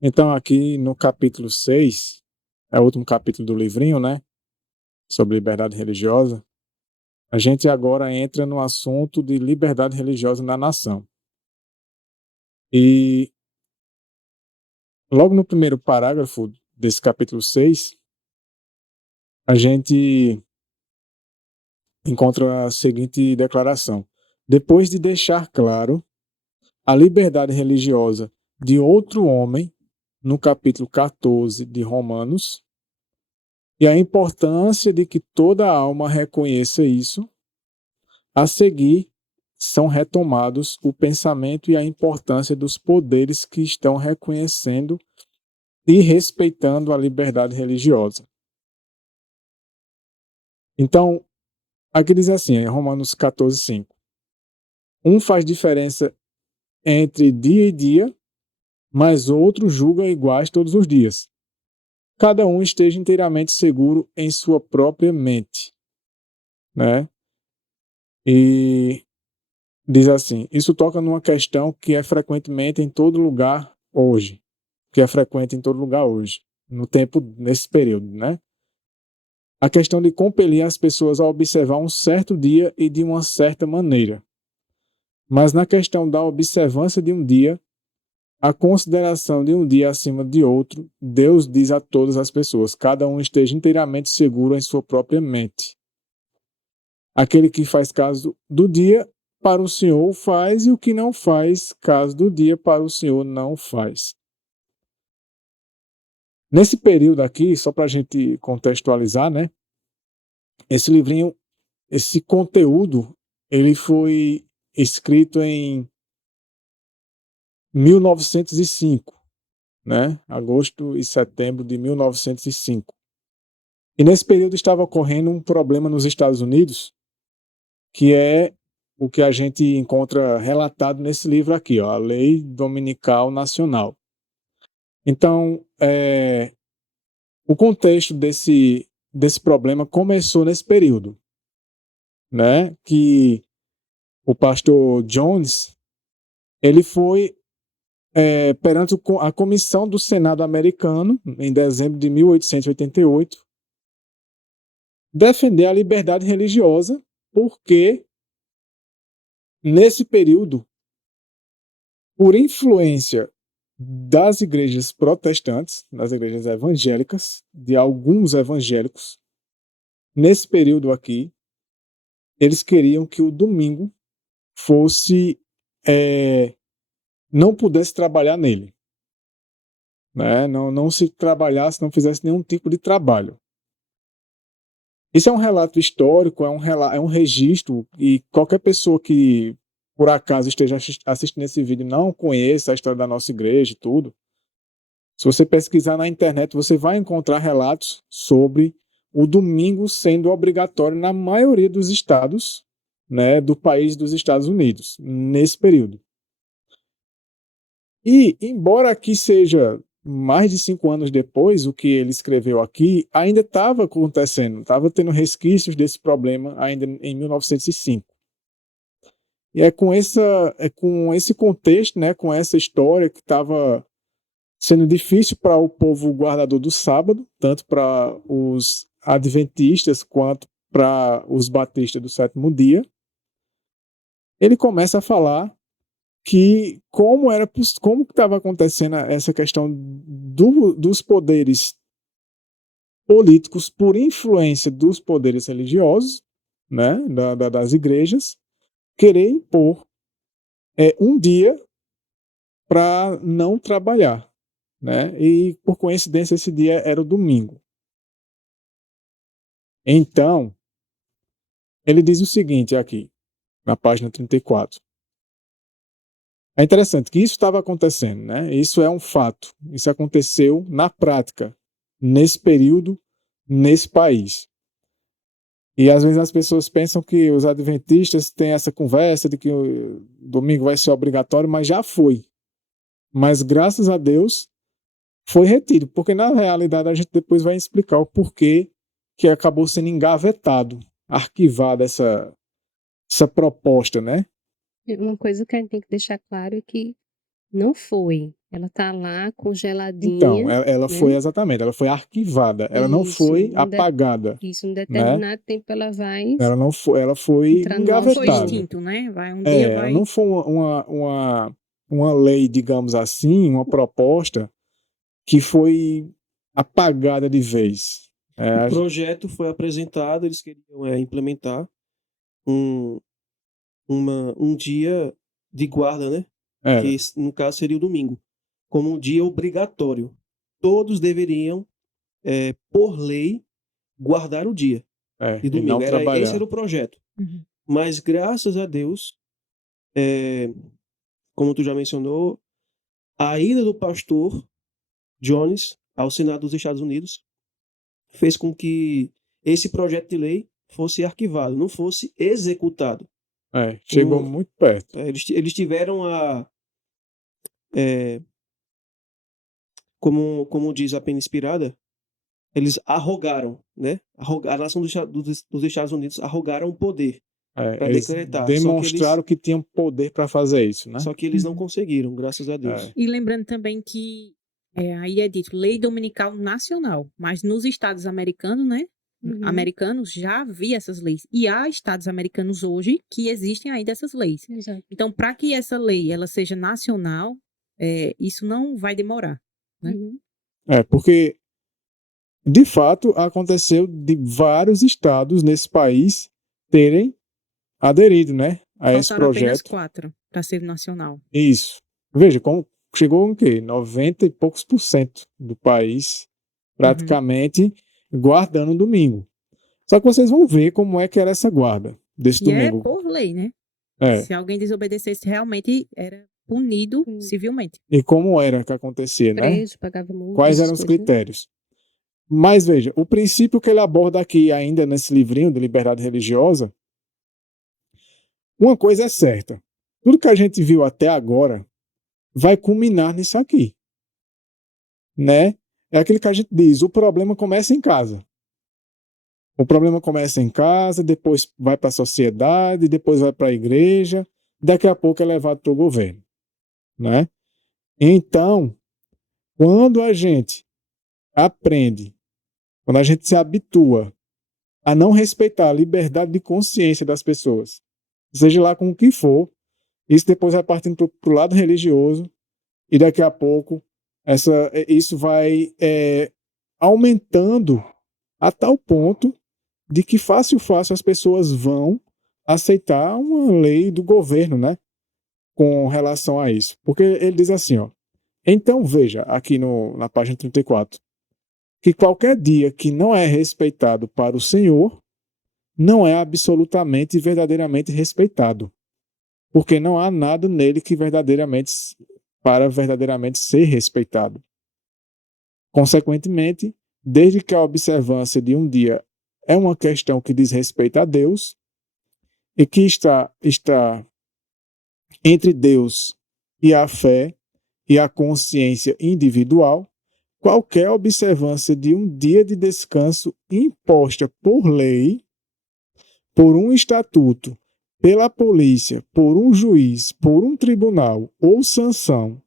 Então, aqui no capítulo 6, é o último capítulo do livrinho, né? Sobre liberdade religiosa. A gente agora entra no assunto de liberdade religiosa na nação. E logo no primeiro parágrafo desse capítulo 6, a gente encontra a seguinte declaração: depois de deixar claro a liberdade religiosa de outro homem, no capítulo 14 de Romanos, e a importância de que toda alma reconheça isso, a seguir são retomados o pensamento e a importância dos poderes que estão reconhecendo e respeitando a liberdade religiosa. Então, aqui diz assim, em Romanos 14, 5. Um faz diferença entre dia e dia, mas outro julga iguais todos os dias. Cada um esteja inteiramente seguro em sua própria mente, né? E diz assim, isso toca numa questão que é frequentemente em todo lugar hoje, que é frequente em todo lugar hoje, no tempo, nesse período, né? A questão de compelir as pessoas a observar um certo dia e de uma certa maneira. Mas na questão da observância de um dia, a consideração de um dia acima de outro, Deus diz a todas as pessoas, cada um esteja inteiramente seguro em sua própria mente. Aquele que faz caso do dia, para o Senhor faz, e o que não faz caso do dia, para o Senhor não faz. Nesse período aqui, só para a gente contextualizar, né? Esse livrinho, esse conteúdo, ele foi escrito em 1905, né? Agosto e setembro de 1905. E nesse período estava ocorrendo um problema nos Estados Unidos, que é o que a gente encontra relatado nesse livro aqui, ó, a Lei Dominical Nacional. Então, o contexto desse problema começou nesse período, né? Que o pastor Jones, ele foi perante a comissão do Senado americano, em dezembro de 1888, defender a liberdade religiosa, porque nesse período, por influência das igrejas protestantes, das igrejas evangélicas, de alguns evangélicos, nesse período aqui, eles queriam que o domingo fosse não pudesse trabalhar nele, né? Não se trabalhasse, não fizesse nenhum tipo de trabalho. Isso é um relato histórico, é um registro, e qualquer pessoa que por acaso esteja assistindo esse vídeo e não conheça a história da nossa igreja e tudo, se você pesquisar na internet, você vai encontrar relatos sobre o domingo sendo obrigatório na maioria dos estados, né, do país dos Estados Unidos, nesse período. E, embora aqui seja mais de 5 anos depois, o que ele escreveu aqui ainda estava acontecendo, estava tendo resquícios desse problema ainda em 1905. E é com esse contexto, né, com essa história que estava sendo difícil para o povo guardador do sábado, tanto para os adventistas quanto para os batistas do sétimo dia, ele começa a falar que como estava acontecendo essa questão dos poderes políticos por influência dos poderes religiosos, né, das igrejas, querer impor um dia para não trabalhar, né? E por coincidência esse dia era o domingo. Então, ele diz o seguinte aqui, na página 34. É interessante que isso estava acontecendo, né? Isso é um fato. Isso aconteceu na prática, nesse período, nesse país. E às vezes as pessoas pensam que os adventistas têm essa conversa de que o domingo vai ser obrigatório, mas já foi. Mas graças a Deus foi retido, porque na realidade a gente depois vai explicar o porquê que acabou sendo engavetado, arquivada essa proposta, né? Uma coisa que a gente tem que deixar claro é que Não foi. Ela tá lá Então, congeladinha, ela né? foi exatamente, ela foi arquivada, ela não foi Isso, apagada, isso, em né? determinado tempo ela vai Ela foi entrar no Foi engavetada. extinto, né? Vai um É, dia ela vai. não foi uma lei, digamos assim, uma proposta que foi apagada de vez. É, O projeto foi apresentado, eles queriam implementar um, um dia de guarda, né? era, Que no caso seria o domingo, como um dia obrigatório. Todos deveriam, por lei, guardar o dia de e domingo. não Esse trabalhar. era o projeto. Uhum. Mas graças a Deus, como tu já mencionou, a ida do pastor Jones ao Senado dos Estados Unidos fez com que esse projeto de lei fosse arquivado, não fosse executado. Chegou muito perto. Eles tiveram como diz a pena inspirada, eles arrogaram, né? A nação dos Estados Unidos arrogaram o poder para Eles decretar. demonstraram que tinham poder para fazer isso, né? Só que eles não conseguiram, graças a Deus. E lembrando também que aí é dito lei dominical nacional, mas nos estados americanos, né? Americanos já havia essas leis. E há estados americanos hoje que existem ainda essas leis. Exato. Então, para que essa lei ela seja nacional, isso não vai demorar, né? Porque, de fato, aconteceu de vários estados nesse país terem aderido, né, a esse Faltaram apenas projeto. 4 para ser nacional. Isso. Veja, como chegou em quê? 90 e poucos % do país praticamente guardando o domingo. Só que vocês vão ver como é que era essa guarda desse E domingo. é por lei, né? Se alguém desobedecesse, realmente era punido civilmente. E como era que acontecia, né? Preso, pagava multa. Quais eram os critérios? Mas veja, o princípio que ele aborda aqui ainda nesse livrinho de liberdade religiosa, uma coisa é certa. Tudo que a gente viu até agora vai culminar nisso aqui, né? É aquilo que a gente diz, o problema começa em casa. O problema começa em casa, depois vai para a sociedade, depois vai para a igreja, daqui a pouco é levado para o governo, né? Então, quando a gente aprende, quando a gente se habitua a não respeitar a liberdade de consciência das pessoas, seja lá com o que for, isso depois vai partindo para o lado religioso e daqui a pouco isso vai aumentando a tal ponto de que fácil as pessoas vão aceitar uma lei do governo, né, com relação a isso. Porque ele diz assim, ó, então veja aqui na página 34, que qualquer dia que não é respeitado para o Senhor, não é absolutamente e verdadeiramente respeitado, porque não há nada nele que verdadeiramente ser respeitado. Consequentemente, desde que a observância de um dia é uma questão que diz respeito a Deus e que está entre Deus e a fé e a consciência individual, qualquer observância de um dia de descanso imposta por lei, por um estatuto, pela polícia, por um juiz, por um tribunal ou sanção,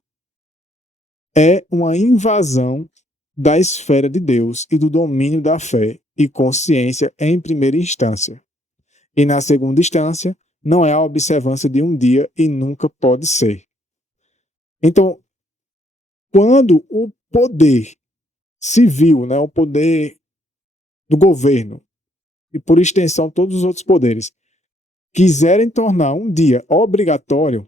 é uma invasão da esfera de Deus e do domínio da fé e consciência em primeira instância. E na segunda instância, não é a observância de um dia e nunca pode ser. Então, quando o poder civil, né, o poder do governo, e por extensão todos os outros poderes, quiserem tornar um dia obrigatório,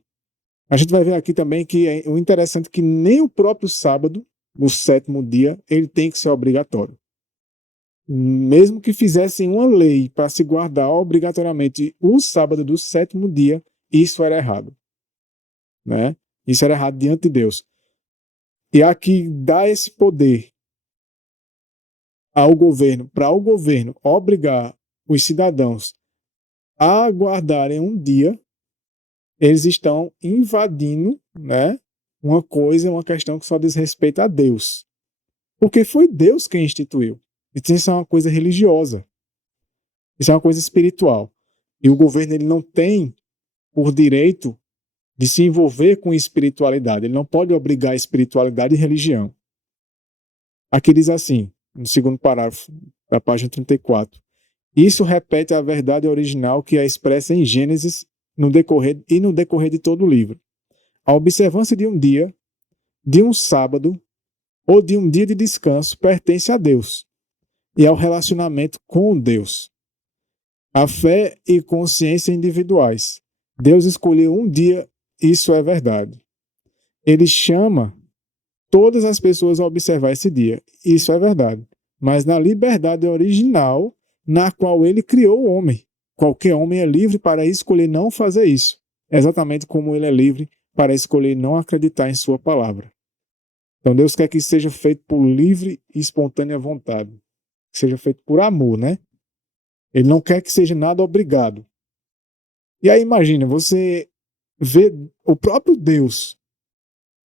a gente vai ver aqui também que é o interessante que nem o próprio sábado, o sétimo dia, ele tem que ser obrigatório. Mesmo que fizessem uma lei para se guardar obrigatoriamente o sábado do sétimo dia, isso era errado, né? Isso era errado diante de Deus. E aqui dá esse poder ao governo, para o governo obrigar os cidadãos a guardarem um dia, eles estão invadindo, né, uma questão que só diz respeito a Deus. Porque foi Deus quem instituiu. Isso é uma coisa religiosa. Isso é uma coisa espiritual. E o governo ele não tem por direito de se envolver com espiritualidade. Ele não pode obrigar espiritualidade e religião. Aqui diz assim, no segundo parágrafo da página 34. Isso repete a verdade original que é expressa em Gênesis no decorrer de todo o livro. A observância de um dia, de um sábado ou de um dia de descanso pertence a Deus e ao relacionamento com Deus. A fé e consciência individuais. Deus escolheu um dia, isso é verdade. Ele chama todas as pessoas a observar esse dia, isso é verdade. Mas na liberdade original, na qual ele criou o homem. Qualquer homem é livre para escolher não fazer isso, exatamente como ele é livre para escolher não acreditar em sua palavra. Então Deus quer que isso seja feito por livre e espontânea vontade, que seja feito por amor, né? Ele não quer que seja nada obrigado. E aí imagina, você vê o próprio Deus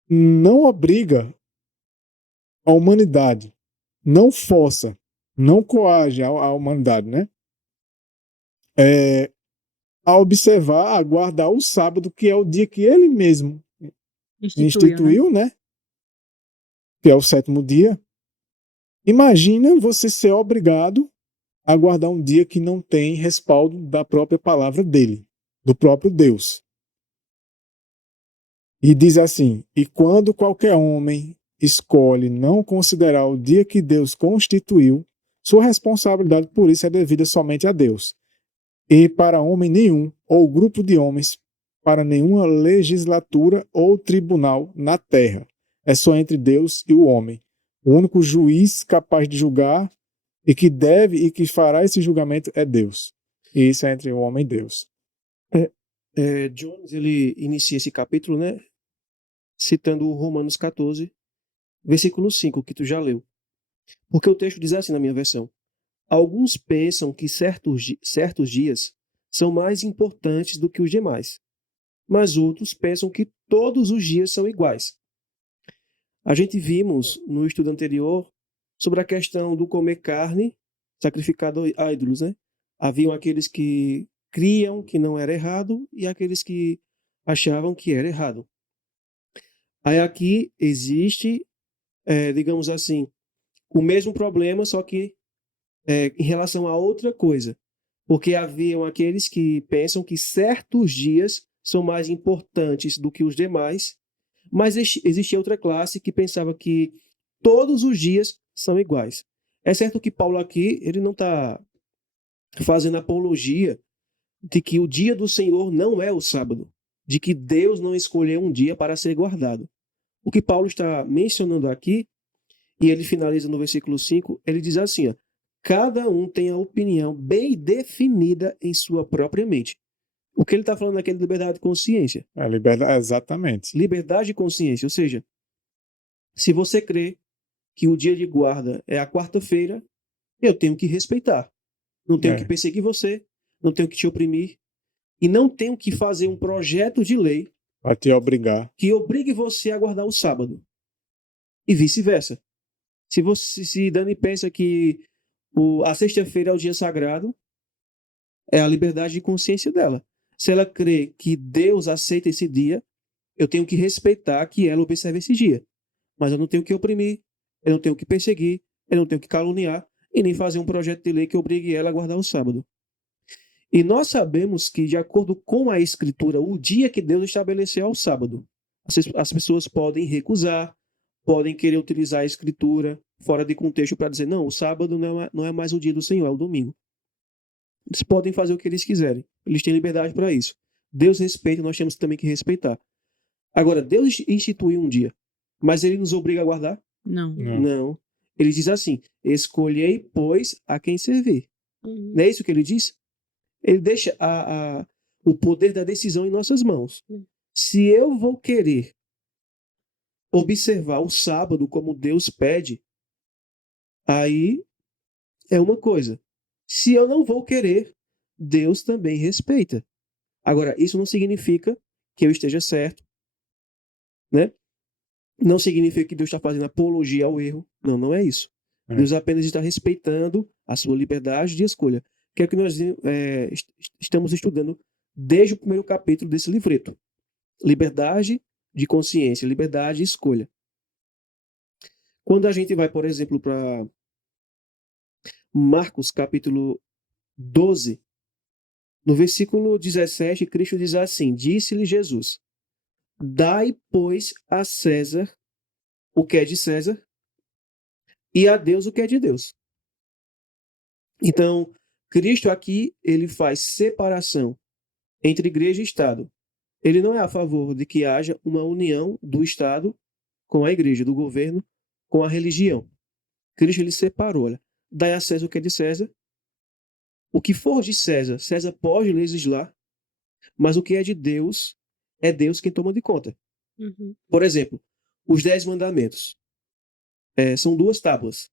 não obriga a humanidade, não força, não coage a humanidade, né? A observar, a guardar o sábado, que é o dia que ele mesmo instituiu, né? Que é o 7º dia. Imagina você ser obrigado a guardar um dia que não tem respaldo da própria palavra dele, do próprio Deus. E diz assim: e quando qualquer homem escolhe não considerar o dia que Deus constituiu, sua responsabilidade por isso é devida somente a Deus. E para homem nenhum, ou grupo de homens, para nenhuma legislatura ou tribunal na terra. É só entre Deus e o homem. O único juiz capaz de julgar e que deve e que fará esse julgamento é Deus. E isso é entre o homem e Deus. Jones, ele inicia esse capítulo, né, citando Romanos 14, versículo 5, que tu já leu. Porque o texto diz assim na minha versão: alguns pensam que certos dias são mais importantes do que os demais, mas outros pensam que todos os dias são iguais. A gente vimos no estudo anterior sobre a questão do comer carne sacrificada a ídolos, né? Haviam aqueles que criam que não era errado e aqueles que achavam que era errado. Aí aqui existe, digamos assim, o mesmo problema, só que em relação a outra coisa. Porque haviam aqueles que pensam que certos dias são mais importantes do que os demais, mas existia outra classe que pensava que todos os dias são iguais. É certo que Paulo aqui, ele não está fazendo apologia de que o dia do Senhor não é o sábado, de que Deus não escolheu um dia para ser guardado. O que Paulo está mencionando aqui, e ele finaliza no versículo 5, ele diz assim, ó: cada um tem a opinião bem definida em sua própria mente. O que ele está falando aqui é de liberdade de consciência. Exatamente. Liberdade de consciência, ou seja, se você crê que o dia de guarda é a quarta-feira, eu tenho que respeitar. Não tenho que perseguir você, não tenho que te oprimir, e não tenho que fazer um projeto de lei para te obrigar, que obrigue você a guardar o sábado. E vice-versa. Se Dani pensa que a sexta-feira é o dia sagrado, é a liberdade de consciência dela. Se ela crê que Deus aceita esse dia, eu tenho que respeitar que ela observe esse dia. Mas eu não tenho que oprimir, eu não tenho que perseguir, eu não tenho que caluniar e nem fazer um projeto de lei que obrigue ela a guardar o sábado. E nós sabemos que, de acordo com a Escritura, o dia que Deus estabeleceu é o sábado. As pessoas podem recusar, podem querer utilizar a Escritura fora de contexto para dizer, não, o sábado não é mais o dia do Senhor, é o domingo. Eles podem fazer o que eles quiserem. Eles têm liberdade para isso. Deus respeita, nós temos também que respeitar. Agora, Deus instituiu um dia, mas ele nos obriga a guardar? Não. Ele diz assim: escolhei, pois, a quem servir. Não é isso que ele diz? Ele deixa o poder da decisão em nossas mãos. Se eu vou querer observar o sábado como Deus pede, aí é uma coisa. Se eu não vou querer, Deus também respeita. Agora, isso não significa que eu esteja certo, né? Não significa que Deus está fazendo apologia ao erro. Não, não é isso. Deus apenas está respeitando a sua liberdade de escolha, que é o que nós estamos estudando desde o primeiro capítulo desse livreto. liberdade de consciência, liberdade de escolha. Quando a gente vai, por exemplo, para Marcos capítulo 12, no versículo 17, Cristo diz assim: disse-lhe Jesus: dai, pois, a César o que é de César e a Deus o que é de Deus. Então, Cristo aqui, ele faz separação entre igreja e Estado. Ele não é a favor de que haja uma união do Estado com a igreja, do governo com a religião. Cristo, ele separou, olha, dai a César o que é de César. O que for de César, César pode legislar, mas o que é de Deus, é Deus quem toma de conta. Uhum. Por exemplo, os 10 mandamentos. São 2 tábuas.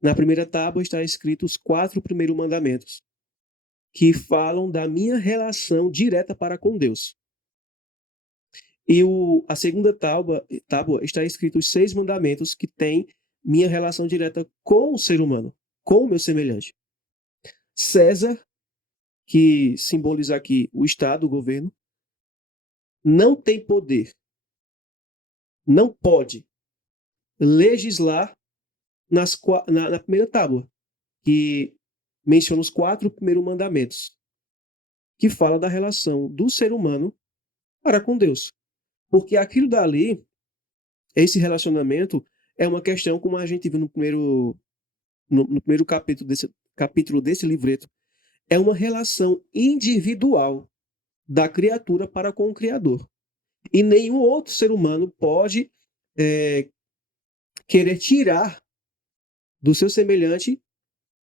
Na primeira tábua está escrito os 4 primeiros mandamentos, que falam da minha relação direta para com Deus. E a segunda tábua está escrito os 6 mandamentos, que tem minha relação direta com o ser humano, com o meu semelhante. César, que simboliza aqui o Estado, o governo, não tem poder, não pode legislar na primeira tábua, que menciona os 4 primeiros mandamentos, que fala da relação do ser humano para com Deus. Porque aquilo dali, esse relacionamento, é uma questão, como a gente viu no primeiro capítulo desse livreto, é uma relação individual da criatura para com o Criador. E nenhum outro ser humano pode querer tirar do seu semelhante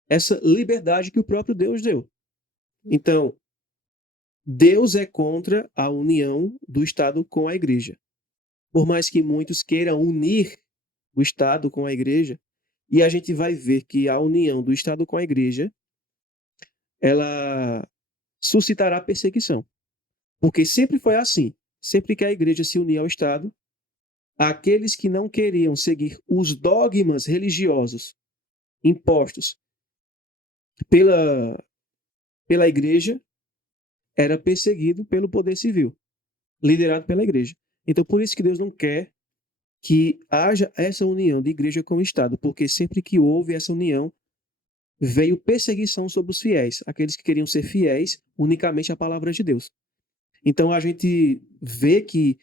essa liberdade que o próprio Deus deu. Então, Deus é contra a união do Estado com a igreja. Por mais que muitos queiram unir o Estado com a igreja, e a gente vai ver que a união do Estado com a igreja, ela suscitará perseguição. Porque sempre foi assim. Sempre que a igreja se unia ao Estado, aqueles que não queriam seguir os dogmas religiosos impostos pela igreja, era perseguido pelo poder civil, liderado pela igreja. Então, por isso que Deus não quer que haja essa união de igreja com o Estado, porque sempre que houve essa união, veio perseguição sobre os fiéis, aqueles que queriam ser fiéis unicamente à palavra de Deus. Então, a gente vê que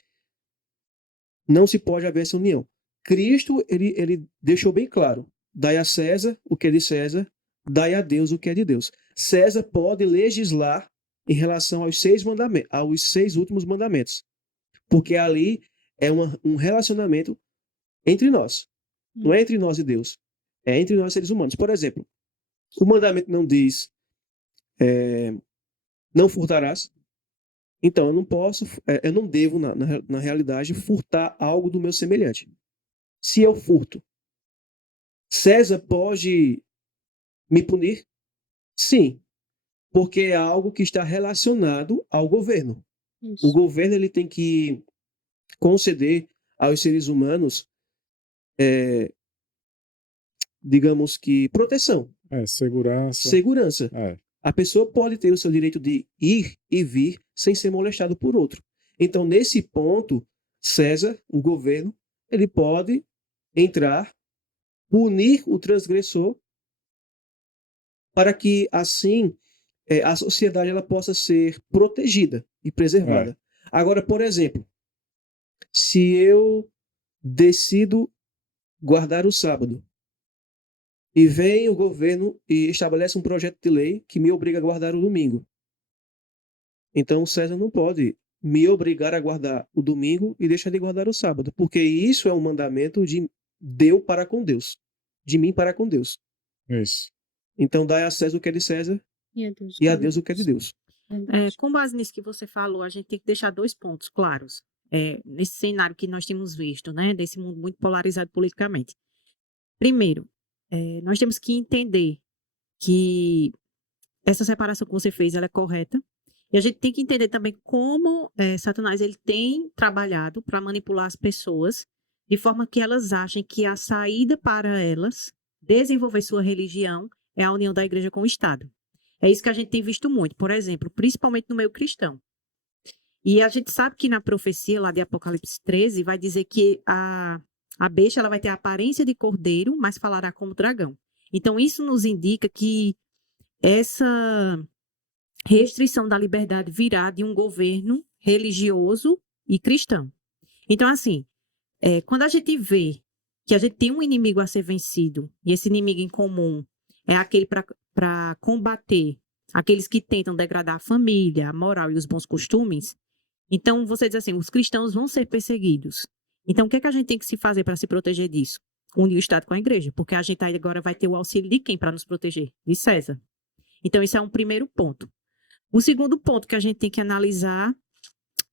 não se pode haver essa união. Cristo, ele deixou bem claro: dai a César o que é de César, dai a Deus o que é de Deus. César pode legislar em relação aos 6 mandamentos, aos 6 últimos mandamentos, porque ali é um relacionamento entre nós. Não é entre nós e Deus, é entre nós seres humanos. Por exemplo, o mandamento não diz não furtarás. Então, eu não devo, na realidade, furtar algo do meu semelhante. Se eu furto, César pode me punir? Sim, porque é algo que está relacionado ao governo. Isso. O governo, ele tem que conceder aos seres humanos, digamos que, proteção. Segurança. A pessoa pode ter o seu direito de ir e vir sem ser molestado por outro. Então, nesse ponto, César, o governo, ele pode entrar, punir o transgressor, para que, assim, a sociedade ela possa ser protegida e preservada. Agora, por exemplo, se eu decido guardar o sábado, e vem o governo e estabelece um projeto de lei que me obriga a guardar o domingo. Então, César não pode me obrigar a guardar o domingo e deixar de guardar o sábado, porque isso é um mandamento de Deus para com Deus, de mim para com Deus. Isso. Então, dai a César o que é de César e a Deus o que é de Deus. Com base nisso que você falou, a gente tem que deixar 2 pontos claros. Nesse cenário que nós temos visto, né, desse mundo muito polarizado politicamente. Primeiro, nós temos que entender que essa separação que você fez, ela é correta. E a gente tem que entender também como Satanás ele tem trabalhado para manipular as pessoas de forma que elas achem que a saída para elas desenvolver sua religião é a união da igreja com o Estado. É isso que a gente tem visto muito, por exemplo, principalmente no meio cristão. E a gente sabe que na profecia lá de Apocalipse 13 vai dizer que a besta ela vai ter a aparência de cordeiro, mas falará como dragão. Então isso nos indica que essa restrição da liberdade virá de um governo religioso e cristão. Então, assim, quando a gente vê que a gente tem um inimigo a ser vencido, e esse inimigo em comum é aquele para combater aqueles que tentam degradar a família, a moral e os bons costumes, então você diz assim, os cristãos vão ser perseguidos. Então, o que é que a gente tem que se fazer para se proteger disso? Unir o Estado com a igreja, porque a gente agora vai ter o auxílio de quem para nos proteger? De César. Então, esse é um primeiro ponto. O segundo ponto que a gente tem que analisar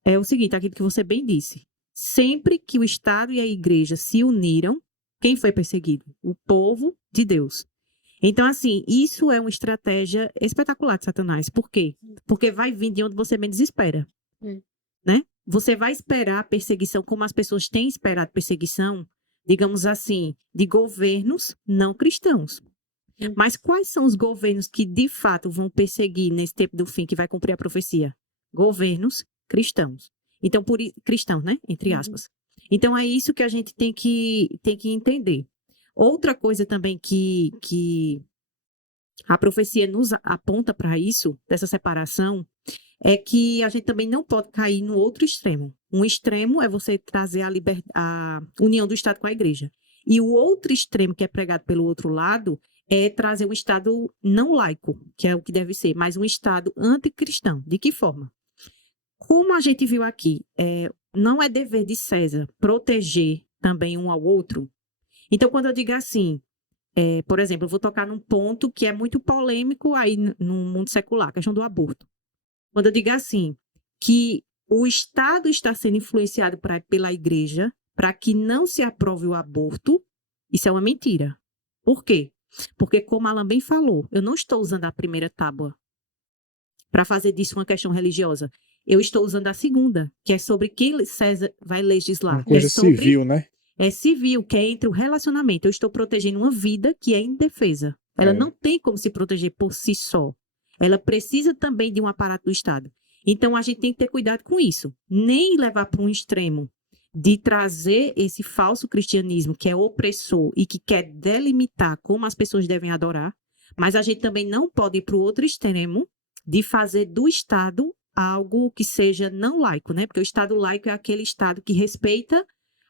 é o seguinte, aquilo que você bem disse. Sempre que o Estado e a igreja se uniram, quem foi perseguido? O povo de Deus. Então, assim, isso é uma estratégia espetacular de Satanás. Por quê? Porque vai vir de onde você menos espera. Né? Você vai esperar perseguição como as pessoas têm esperado perseguição, digamos assim, de governos não cristãos. Mas quais são os governos que de fato vão perseguir nesse tempo do fim, que vai cumprir a profecia? Governos cristãos. Então, cristãos, né? Entre aspas. Então, é isso que a gente tem que entender. Outra coisa também que a profecia nos aponta para isso, dessa separação, é que a gente também não pode cair no outro extremo. Um extremo é você trazer a união do Estado com a igreja. E o outro extremo, que é pregado pelo outro lado, é trazer um Estado não laico, que é o que deve ser, mas um Estado anticristão. De que forma? Como a gente viu aqui, não é dever de César proteger também um ao outro. Então, quando eu digo assim, por exemplo, eu vou tocar num ponto que é muito polêmico aí no mundo secular, a questão do aborto. Quando eu digo assim, que o Estado está sendo influenciado pela igreja para que não se aprove o aborto, isso é uma mentira. Por quê? Porque, como Alan bem falou, eu não estou usando a primeira tábua para fazer disso uma questão religiosa. Eu estou usando a segunda, que é sobre quem César vai legislar. Uma coisa civil, né? É civil, que é entre o relacionamento. Eu estou protegendo uma vida que é indefesa. Ela não tem como se proteger por si só. Ela precisa também de um aparato do Estado. Então, a gente tem que ter cuidado com isso. Nem levar para um extremo de trazer esse falso cristianismo que é opressor e que quer delimitar como as pessoas devem adorar, mas a gente também não pode ir para o outro extremo de fazer do Estado algo que seja não laico, né? Porque o Estado laico é aquele Estado que respeita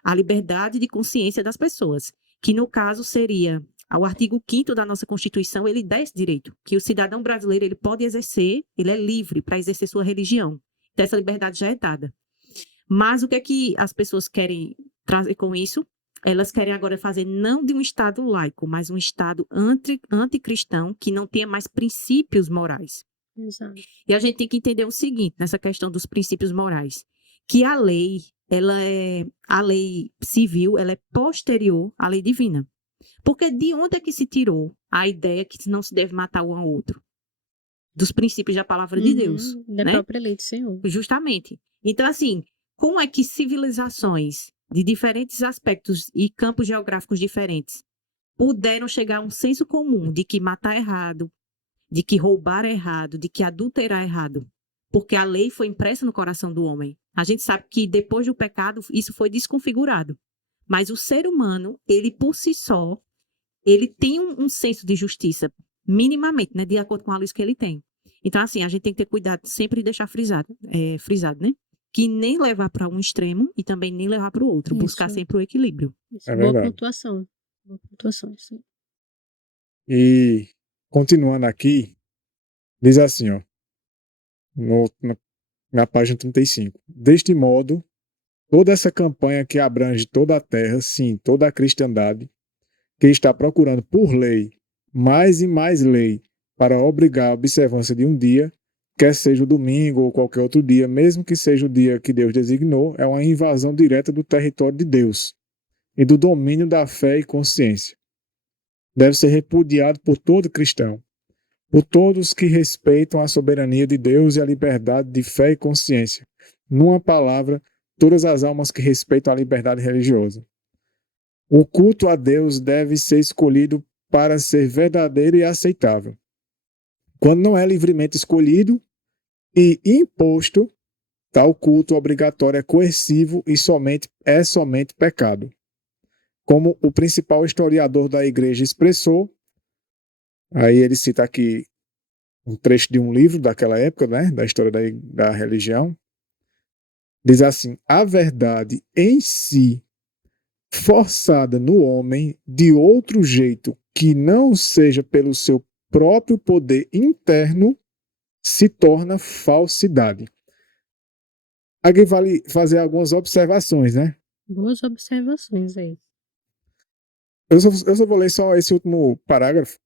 a liberdade de consciência das pessoas, que no caso seria o artigo 5º da nossa Constituição, ele dá esse direito, que o cidadão brasileiro ele pode exercer, ele é livre para exercer sua religião. Então, essa liberdade já é dada. Mas o que é que as pessoas querem trazer com isso? Elas querem agora fazer não de um Estado laico, mas um Estado anticristão que não tenha mais princípios morais. Exato. E a gente tem que entender o seguinte, nessa questão dos princípios morais, que a lei civil, ela é posterior à lei divina. Porque de onde é que se tirou a ideia que não se deve matar um ao outro? Dos princípios da palavra de Deus. Da né? própria lei do Senhor. Justamente. Então, assim, como é que civilizações de diferentes aspectos e campos geográficos diferentes puderam chegar a um senso comum de que matar é errado, de que roubar é errado, de que adulterar é errado? Porque a lei foi impressa no coração do homem. A gente sabe que depois do pecado, isso foi desconfigurado. Mas o ser humano, ele por si só, ele tem um senso de justiça, minimamente, né? De acordo com a luz que ele tem. Então, assim, a gente tem que ter cuidado sempre de deixar frisado, né? Que nem levar para um extremo e também nem levar para o outro. Isso. Buscar sempre o equilíbrio. Isso. É Boa verdade. pontuação. Boa pontuação, isso aí. E, continuando aqui, diz assim, ó, na página 35. Deste modo, toda essa campanha que abrange toda a terra, sim, toda a cristandade, que está procurando por lei, mais e mais lei, para obrigar a observância de um dia, quer seja o domingo ou qualquer outro dia, mesmo que seja o dia que Deus designou, é uma invasão direta do território de Deus e do domínio da fé e consciência. Deve ser repudiado por todo cristão, por todos que respeitam a soberania de Deus e a liberdade de fé e consciência. Numa palavra, todas as almas que respeitam a liberdade religiosa. O culto a Deus deve ser escolhido para ser verdadeiro e aceitável. Quando não é livremente escolhido e imposto, Tal culto obrigatório é coercivo e é somente pecado. Como o principal historiador da igreja expressou, aí ele cita aqui um trecho de um livro daquela época, né, da história da religião, diz assim: a verdade em si, forçada no homem de outro jeito que não seja pelo seu próprio poder interno, se torna falsidade. Aqui vale fazer algumas observações, né? Boas observações aí. Eu só vou ler só esse último parágrafo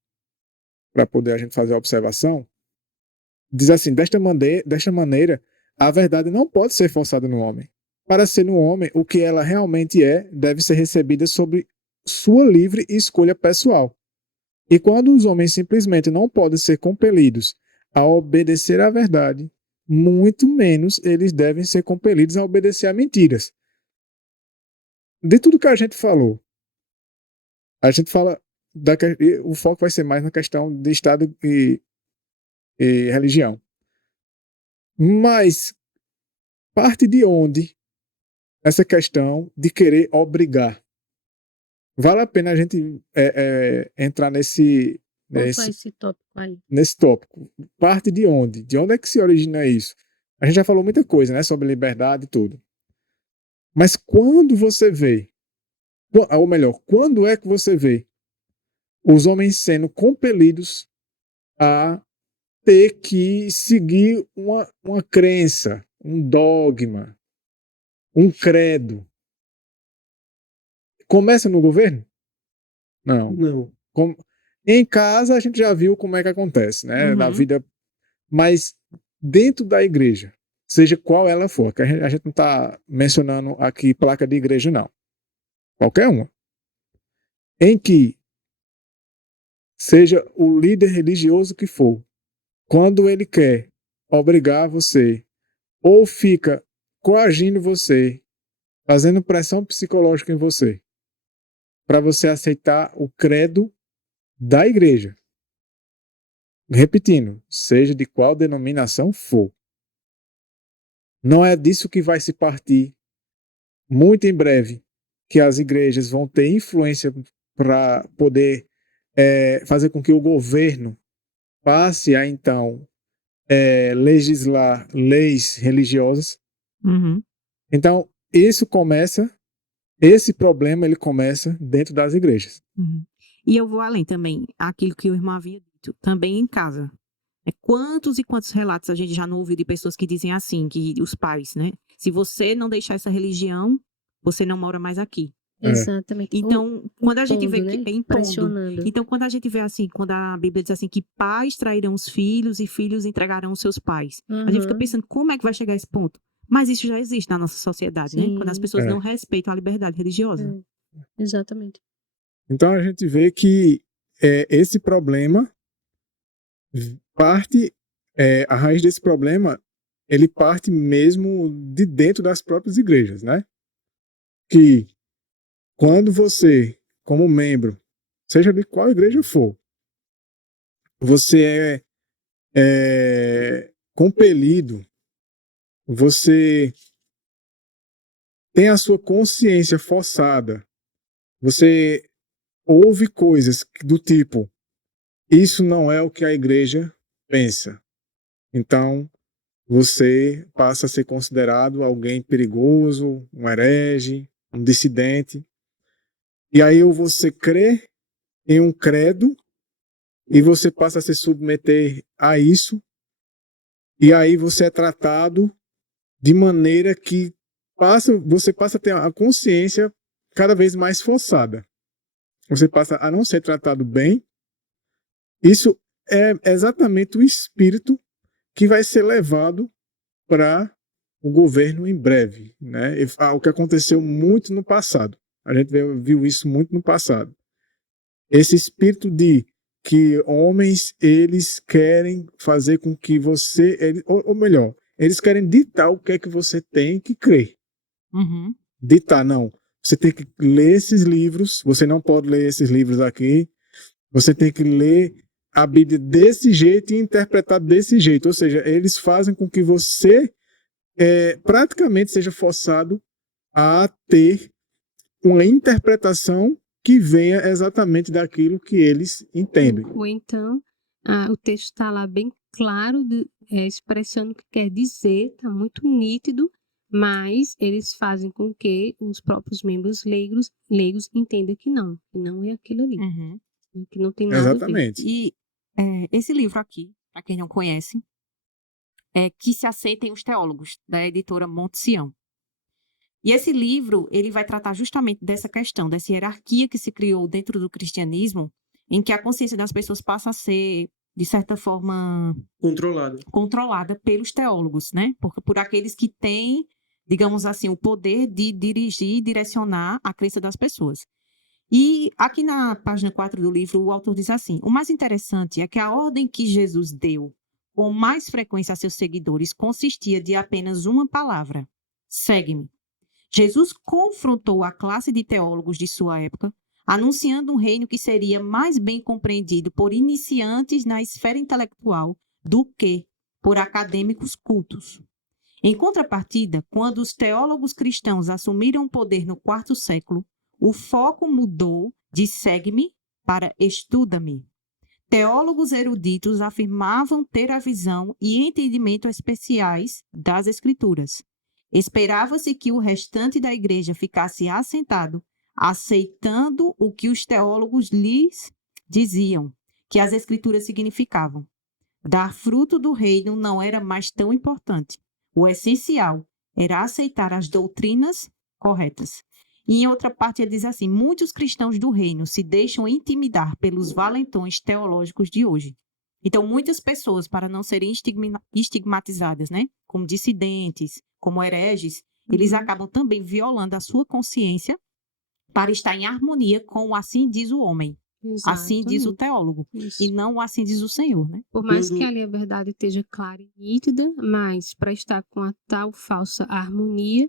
para poder a gente fazer a observação. Diz assim: desta maneira, a verdade não pode ser forçada no homem. Para ser no homem o que ela realmente é, deve ser recebida sobre sua livre escolha pessoal. E quando os homens simplesmente não podem ser compelidos a obedecer à verdade, muito menos eles devem ser compelidos a obedecer a mentiras. De tudo que a gente falou, a gente fala, o foco vai ser mais na questão de Estado e religião. Mas parte de onde essa questão de querer obrigar? Vale a pena a gente entrar nesse Pontuar esse tópico aí. tópico. Parte de onde? De onde é que se origina isso? A gente já falou muita coisa, né, sobre liberdade e tudo. Mas quando você vê, ou melhor, quando é que você vê os homens sendo compelidos a ter que seguir uma crença, um dogma, um credo? Começa no governo? Não. Não. Em casa a gente já viu como é que acontece, né? Na vida, mas dentro da igreja, seja qual ela for, que a gente não está mencionando aqui placa de igreja, não. Qualquer uma. Em que seja o líder religioso que for, quando ele quer obrigar você, ou fica coagindo você, fazendo pressão psicológica em você, para você aceitar o credo da igreja. Repetindo, seja de qual denominação for. Não é disso que vai se partir muito em breve, que as igrejas vão ter influência para poder fazer com que o governo passe a, então, legislar leis religiosas. Então, esse problema ele começa dentro das igrejas. E eu vou além também, aquilo que o irmão havia dito, também em casa. Quantos e quantos relatos a gente já não ouviu de pessoas que dizem assim, que os pais, né? Se você não deixar essa religião, você não mora mais aqui. Exatamente. Então, quando a gente vê Impondo, que né? é impondo. Pressionando. Então, quando a gente vê assim, quando a Bíblia diz assim, que pais trairão os filhos e filhos entregarão os seus pais. A gente fica pensando, como é que vai chegar a esse ponto? Mas isso já existe na nossa sociedade, né? Quando as pessoas não respeitam a liberdade religiosa. Exatamente. Então, a gente vê que esse problema parte, a raiz desse problema, ele parte mesmo de dentro das próprias igrejas, né? Que quando você, como membro, seja de qual igreja for, você é compelido, você tem a sua consciência forçada, você ouve coisas do tipo, isso não é o que a igreja pensa. Então, você passa a ser considerado alguém perigoso, um herege, um dissidente. E aí você crê em um credo e você passa a se submeter a isso. E aí você é tratado de maneira que você passa a ter a consciência cada vez mais forçada. Você passa a não ser tratado bem. Isso é exatamente o espírito que vai ser levado para o governo em breve, né? O que aconteceu muito no passado. A gente viu isso muito no passado. Esse espírito de que homens, eles querem fazer com que você, ou melhor, eles querem ditar o que é que você tem que crer. Ditar, não. Você tem que ler esses livros, você não pode ler esses livros aqui, você tem que ler a Bíblia desse jeito e interpretar desse jeito. Ou seja, eles fazem com que você praticamente seja forçado a ter uma interpretação que venha exatamente daquilo que eles entendem. Ou então, o texto está lá bem claro, expressando o que quer dizer, está muito nítido, mas eles fazem com que os próprios membros leigos entendam que não é aquilo ali, Uhum. que não tem nada a ver. Exatamente. E esse livro aqui, para quem não conhece, é Que se Assentem os Teólogos, da editora Monte Sião. E esse livro, ele vai tratar justamente dessa questão, dessa hierarquia que se criou dentro do cristianismo, em que a consciência das pessoas passa a ser, de certa forma, controlada pelos teólogos, né? Por aqueles que têm, digamos assim, o poder de dirigir e direcionar a crença das pessoas. E aqui na página 4 do livro, o autor diz assim: o mais interessante é que a ordem que Jesus deu com mais frequência a seus seguidores consistia de apenas uma palavra: segue-me. Jesus confrontou a classe de teólogos de sua época, anunciando um reino que seria mais bem compreendido por iniciantes na esfera intelectual do que por acadêmicos cultos. Em contrapartida, quando os teólogos cristãos assumiram o poder no quarto século, o foco mudou de segue-me para estuda-me. Teólogos eruditos afirmavam ter a visão e entendimento especiais das Escrituras. Esperava-se que o restante da igreja ficasse assentado, aceitando o que os teólogos lhes diziam, que as Escrituras significavam. Dar fruto do reino não era mais tão importante. O essencial era aceitar as doutrinas corretas. E em outra parte ele diz assim: muitos cristãos do reino se deixam intimidar pelos valentões teológicos de hoje. Então, muitas pessoas, para não serem estigmatizadas, né, como dissidentes, como hereges, eles acabam também violando a sua consciência para estar em harmonia com o assim diz o homem. Assim diz o teólogo. Isso. E não o assim diz o Senhor, né? Por mais que ali a verdade esteja clara e nítida, mas para estar com a tal falsa harmonia,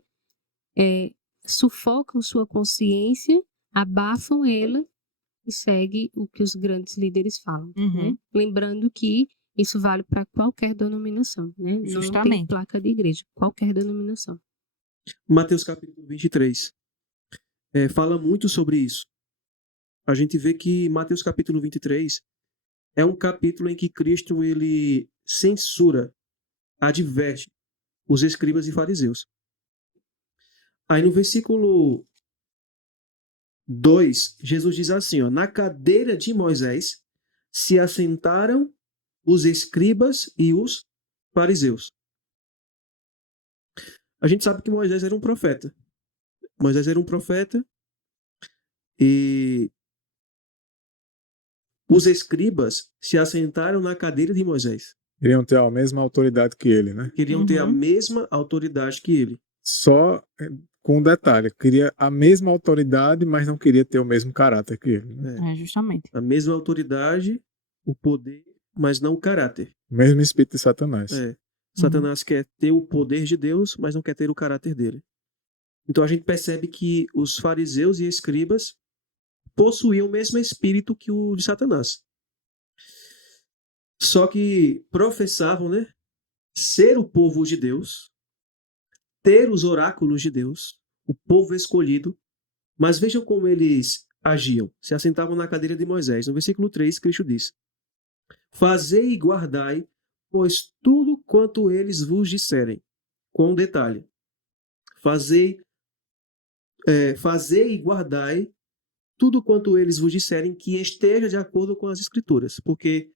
sufocam sua consciência, abafam ela e segue o que os grandes líderes falam. Né? Lembrando que isso vale para qualquer denominação, né? Não tem placa de igreja, qualquer denominação. Mateus capítulo 23 fala muito sobre isso. A gente vê que Mateus capítulo 23 é um capítulo em que Cristo ele censura, adverte os escribas e fariseus. Aí no versículo 2, Jesus diz assim, ó: na cadeira de Moisés se assentaram os escribas e os fariseus. A gente sabe que Moisés era um profeta. Moisés era um profeta e os escribas se assentaram na cadeira de Moisés. Queriam ter a mesma autoridade que ele, né? Queriam ter a mesma autoridade que ele. Só com um detalhe, queria a mesma autoridade, mas não queria ter o mesmo caráter que ele. Né? Justamente. A mesma autoridade, o poder, mas não o caráter. O mesmo espírito de Satanás. Satanás quer ter o poder de Deus, mas não quer ter o caráter dele. Então a gente percebe que os fariseus e escribas possuíam o mesmo espírito que o de Satanás. Só que professavam, né, ser o povo de Deus, ter os oráculos de Deus, o povo escolhido, mas vejam como eles agiam. Se assentavam na cadeira de Moisés. No versículo 3, Cristo diz: fazei e guardai, pois tudo quanto eles vos disserem. Com um detalhe: fazei e guardai tudo quanto eles vos disserem que esteja de acordo com as Escrituras. Porque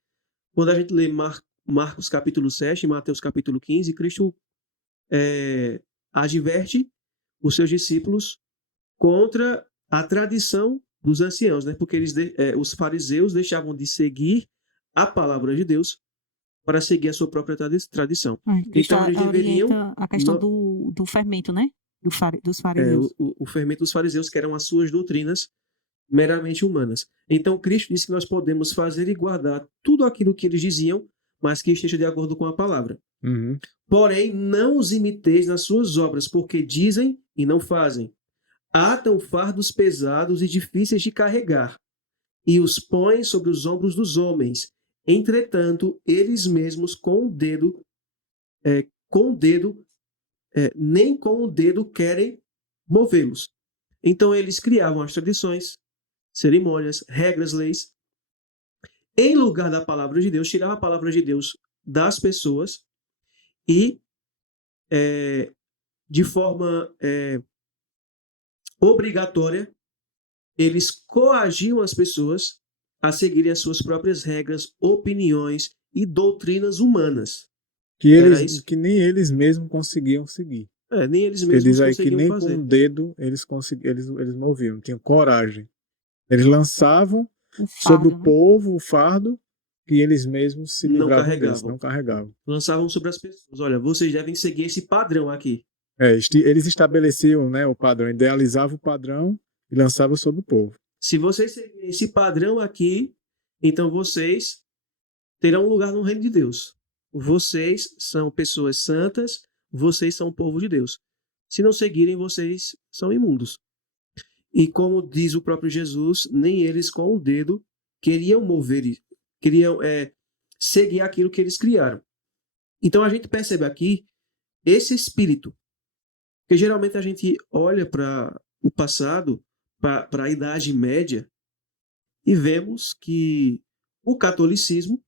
quando a gente lê Marcos capítulo 7 e Mateus capítulo 15, Cristo adverte os seus discípulos contra a tradição dos anciãos, né? Porque os fariseus deixavam de seguir a palavra de Deus para seguir a sua própria tradição. Então eles deveriam a questão do fermento, né? Dos fariseus. O fermento dos fariseus, que eram as suas doutrinas meramente humanas. Então Cristo disse que nós podemos fazer e guardar tudo aquilo que eles diziam, mas que esteja de acordo com a palavra. Porém, não os imiteis nas suas obras, porque dizem e não fazem. Atam fardos pesados e difíceis de carregar, e os põem sobre os ombros dos homens. Entretanto, eles mesmos com o dedo nem com o dedo querem movê-los. Então eles criavam as tradições, cerimônias, regras, leis, em lugar da palavra de Deus, tiravam a palavra de Deus das pessoas e, de forma obrigatória, eles coagiam as pessoas a seguirem as suas próprias regras, opiniões e doutrinas humanas. Que nem eles mesmos conseguiam seguir. Nem eles Ele mesmos diz aí que conseguiam nem fazer. com o dedo eles moviam, não tinham coragem. Eles lançavam sobre o povo o fardo que eles mesmos se livravam deles, não carregavam. Lançavam sobre as pessoas. Olha, vocês devem seguir esse padrão aqui. Eles estabeleciam, né, o padrão, idealizavam o padrão e lançavam sobre o povo. Se vocês seguirem esse padrão aqui, então vocês terão um lugar no reino de Deus. Vocês são pessoas santas, vocês são o povo de Deus. Se não seguirem, vocês são imundos. E como diz o próprio Jesus, nem eles com o dedo queriam seguir aquilo que eles criaram. Então a gente percebe aqui esse espírito, porque geralmente a gente olha para o passado, para a Idade Média, e vemos que o catolicismo,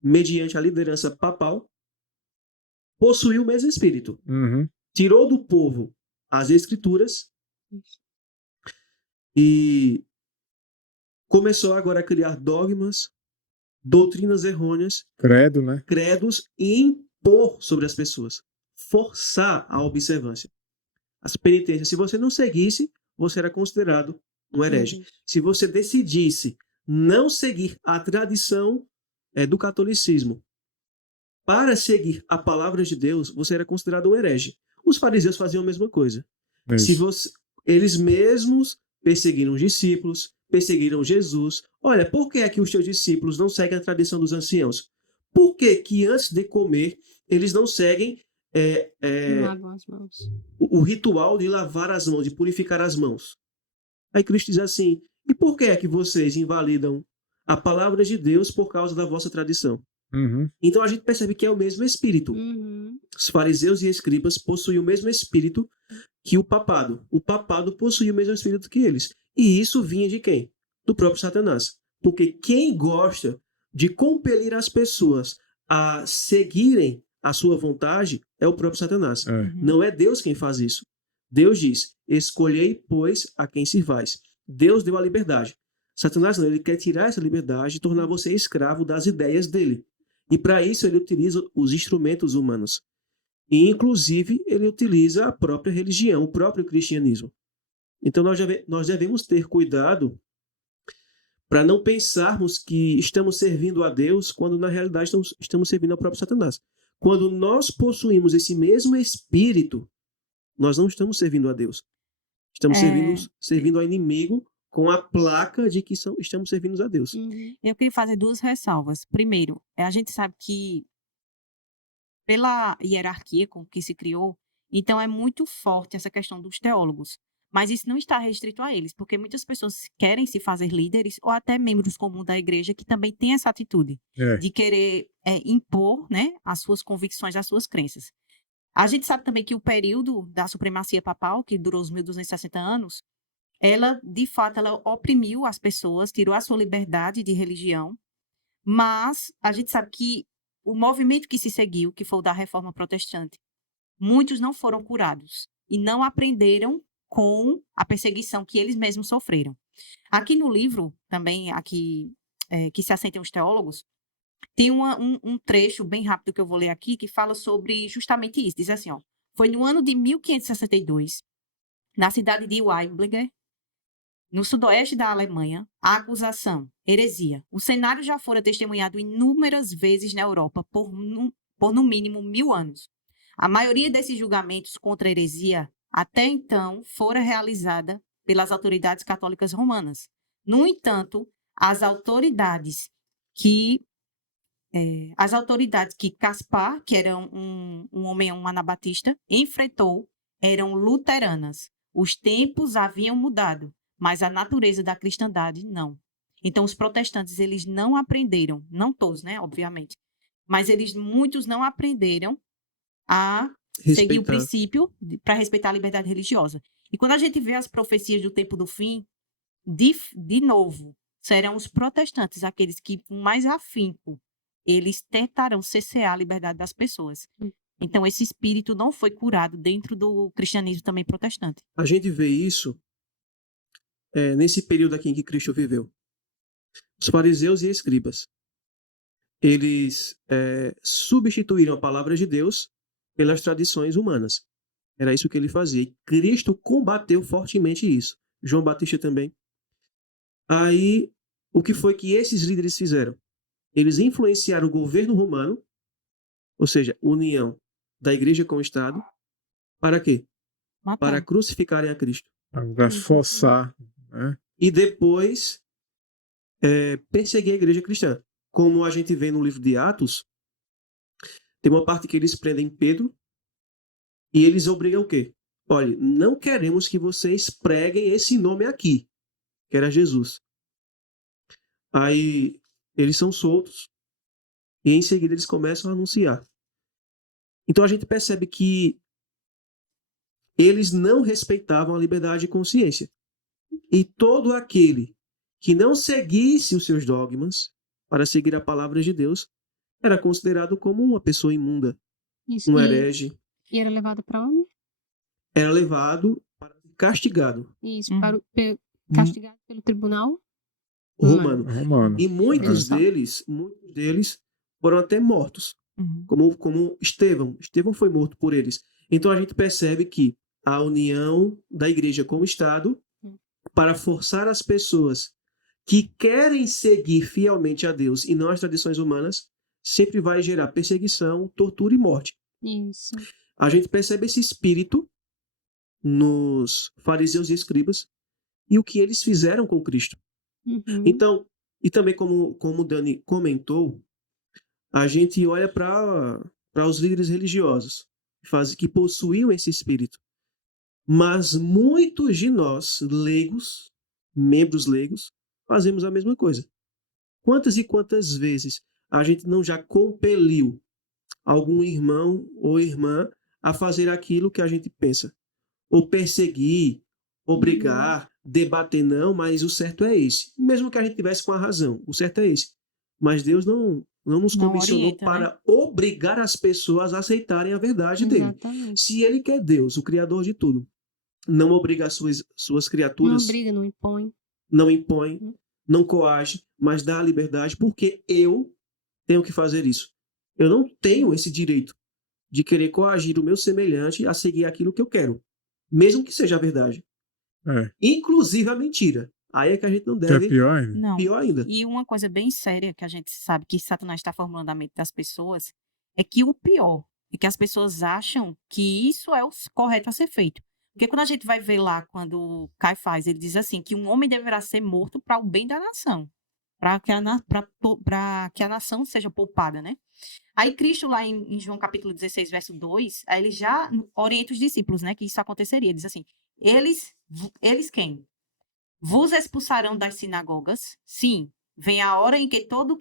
mediante a liderança papal, possuiu o mesmo espírito. Uhum. Tirou do povo as escrituras e começou agora a criar dogmas, doutrinas errôneas, credos e impor sobre as pessoas, forçar a observância. As penitências, se você não seguisse, você era considerado um herege. Se você decidisse não seguir a tradição do catolicismo para seguir a palavra de Deus, você era considerado um herege. Os fariseus faziam a mesma coisa. Eles mesmos perseguiram os discípulos, perseguiram Jesus. Olha, por que é que os teus discípulos não seguem a tradição dos anciãos? Por que antes de comer, eles não seguem lavam as mãos. O ritual de lavar as mãos, de purificar as mãos? Aí Cristo diz assim, e por que é que vocês invalidam a palavra de Deus por causa da vossa tradição? Uhum. Então a gente percebe que é o mesmo espírito. Os fariseus e escribas possuíam o mesmo espírito que o papado. O papado possuía o mesmo espírito que eles. E isso vinha de quem? Do próprio Satanás. Porque quem gosta de compelir as pessoas a seguirem a sua vontade é o próprio Satanás. Não é Deus quem faz isso. Deus diz, escolhei, pois, a quem servais. Deus deu a liberdade. Satanás não, ele quer tirar essa liberdade e tornar você escravo das ideias dele. E para isso ele utiliza os instrumentos humanos. E, inclusive, ele utiliza a própria religião, o próprio cristianismo. Então, nós devemos ter cuidado para não pensarmos que estamos servindo a Deus quando, na realidade, estamos servindo ao próprio Satanás. Quando nós possuímos esse mesmo espírito, nós não estamos servindo a Deus. Estamos servindo ao inimigo com a placa de que estamos servindo a Deus. Eu queria fazer duas ressalvas. Primeiro, a gente sabe que pela hierarquia com que se criou, então é muito forte essa questão dos teólogos. Mas isso não está restrito a eles, porque muitas pessoas querem se fazer líderes ou até membros comuns da igreja que também têm essa atitude de querer impor, né, as suas convicções, as suas crenças. A gente sabe também que o período da supremacia papal, que durou os 1260 anos, ela, de fato, ela oprimiu as pessoas, tirou a sua liberdade de religião, mas a gente sabe que o movimento que se seguiu, que foi o da Reforma Protestante, muitos não foram curados e não aprenderam com a perseguição que eles mesmos sofreram. Aqui no livro, também, aqui, que se assentem os teólogos, tem um trecho bem rápido que eu vou ler aqui, que fala sobre justamente isso. Diz assim, foi no ano de 1562, na cidade de Waiblingen, no sudoeste da Alemanha, a acusação, heresia. O cenário já fora testemunhado inúmeras vezes na Europa por no mínimo 1000 anos. A maioria desses julgamentos contra a heresia, até então, fora realizada pelas autoridades católicas romanas. No entanto, as autoridades que Caspar, que era um homem, um anabatista, enfrentou, eram luteranas. Os tempos haviam mudado, mas a natureza da cristandade não. Então, os protestantes, eles não aprenderam, não todos, né, obviamente, mas muitos não aprenderam a seguir o Respeitar. princípio para respeitar a liberdade religiosa. E quando a gente vê as profecias do tempo do fim, de novo, serão os protestantes, aqueles que com mais afinco, eles tentarão cessear a liberdade das pessoas. Então, esse espírito não foi curado dentro do cristianismo também protestante. A gente vê isso nesse período aqui em que Cristo viveu. Os fariseus e escribas, eles substituíram a palavra de Deus pelas tradições humanas. Era isso que ele fazia. E Cristo combateu fortemente isso. João Batista também. Aí, o que foi que esses líderes fizeram? Eles influenciaram o governo romano, ou seja, união da igreja com o Estado, para quê? Matar. Para crucificarem a Cristo. Para forçar, né? E depois perseguir a igreja cristã. Como a gente vê no livro de Atos, tem uma parte que eles prendem Pedro e eles obrigam o quê? Olha, não queremos que vocês preguem esse nome aqui, que era Jesus. Aí eles são soltos e em seguida eles começam a anunciar. Então a gente percebe que eles não respeitavam a liberdade de consciência. E todo aquele que não seguisse os seus dogmas para seguir a palavra de Deus era considerado como uma pessoa imunda, Isso. um herege. E era levado para onde? Era levado para ser castigado. Isso, Uhum. castigado pelo tribunal Romano. Romano. E muitos É. deles foram até mortos, como Estevão. Estevão foi morto por eles. Então a gente percebe que a união da igreja com o Estado para forçar as pessoas que querem seguir fielmente a Deus e não as tradições humanas sempre vai gerar perseguição, tortura e morte. Isso. A gente percebe esse espírito nos fariseus e escribas e o que eles fizeram com Cristo. Uhum. Então, e também como o Dani comentou, a gente olha para os líderes religiosos que possuíam esse espírito. Mas muitos de nós, leigos, membros leigos, fazemos a mesma coisa. Quantas e quantas vezes a gente não já compeliu algum irmão ou irmã a fazer aquilo que a gente pensa? Ou perseguir, obrigar, debater, não, mas o certo é esse. Mesmo que a gente tivesse com a razão, o certo é esse. Mas Deus não nos Não comissionou orienta, né? para obrigar as pessoas a aceitarem a verdade dele. Exatamente. Se ele quer Deus, o Criador de tudo, não obriga as suas Não criaturas, obriga, não impõe. não impõe, não coage, mas dá a liberdade, porque eu tenho que fazer isso. Eu não tenho esse direito de querer coagir o meu semelhante a seguir aquilo que eu quero, mesmo que seja a verdade. Inclusive a mentira. Aí é que a gente não Que é deve... pior ainda. Não. Pior ainda. E uma coisa bem séria que a gente sabe que Satanás está formulando na mente das pessoas é que o pior é que as pessoas acham que isso é o correto a ser feito. Porque quando a gente vai ver lá, quando Caifás, ele diz assim, que um homem deverá ser morto para o bem da nação, para que a nação seja poupada, né? Aí Cristo lá em João capítulo 16, verso 2, aí ele já orienta os discípulos, né, que isso aconteceria. Ele diz assim, eles quem? Vos expulsarão das sinagogas? Sim, vem a hora em que todo o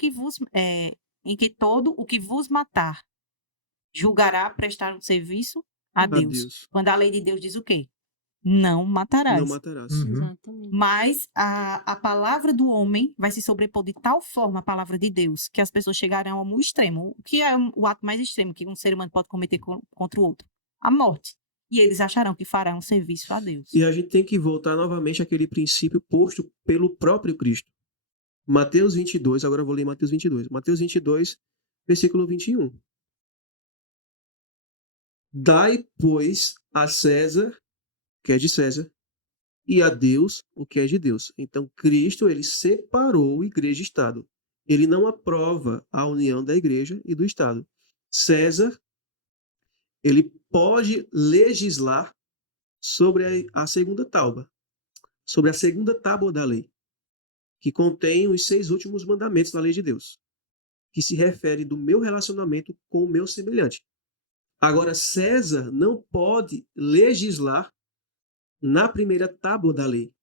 que vos matar julgará prestar um serviço a Deus. Quando a lei de Deus diz o quê? Não matarás. Não matarás. Exatamente. Mas a palavra do homem vai se sobrepor de tal forma à palavra de Deus que as pessoas chegarão ao extremo. O que é o ato mais extremo que um ser humano pode cometer contra o outro? A morte. E eles acharão que farão um serviço a Deus. E a gente tem que voltar novamente àquele princípio posto pelo próprio Cristo. Mateus 22, agora eu vou ler Mateus 22. Mateus 22, versículo 21. Dai, pois, a César, o que é de César, e a Deus, o que é de Deus. Então, Cristo, ele separou igreja e Estado. Ele não aprova a união da igreja e do Estado. César, ele pode legislar sobre a segunda tábua, sobre a segunda tábua da lei, que contém os 6 últimos mandamentos da lei de Deus, que se refere do meu relacionamento com o meu semelhante. Agora, César não pode legislar na primeira tábua da lei,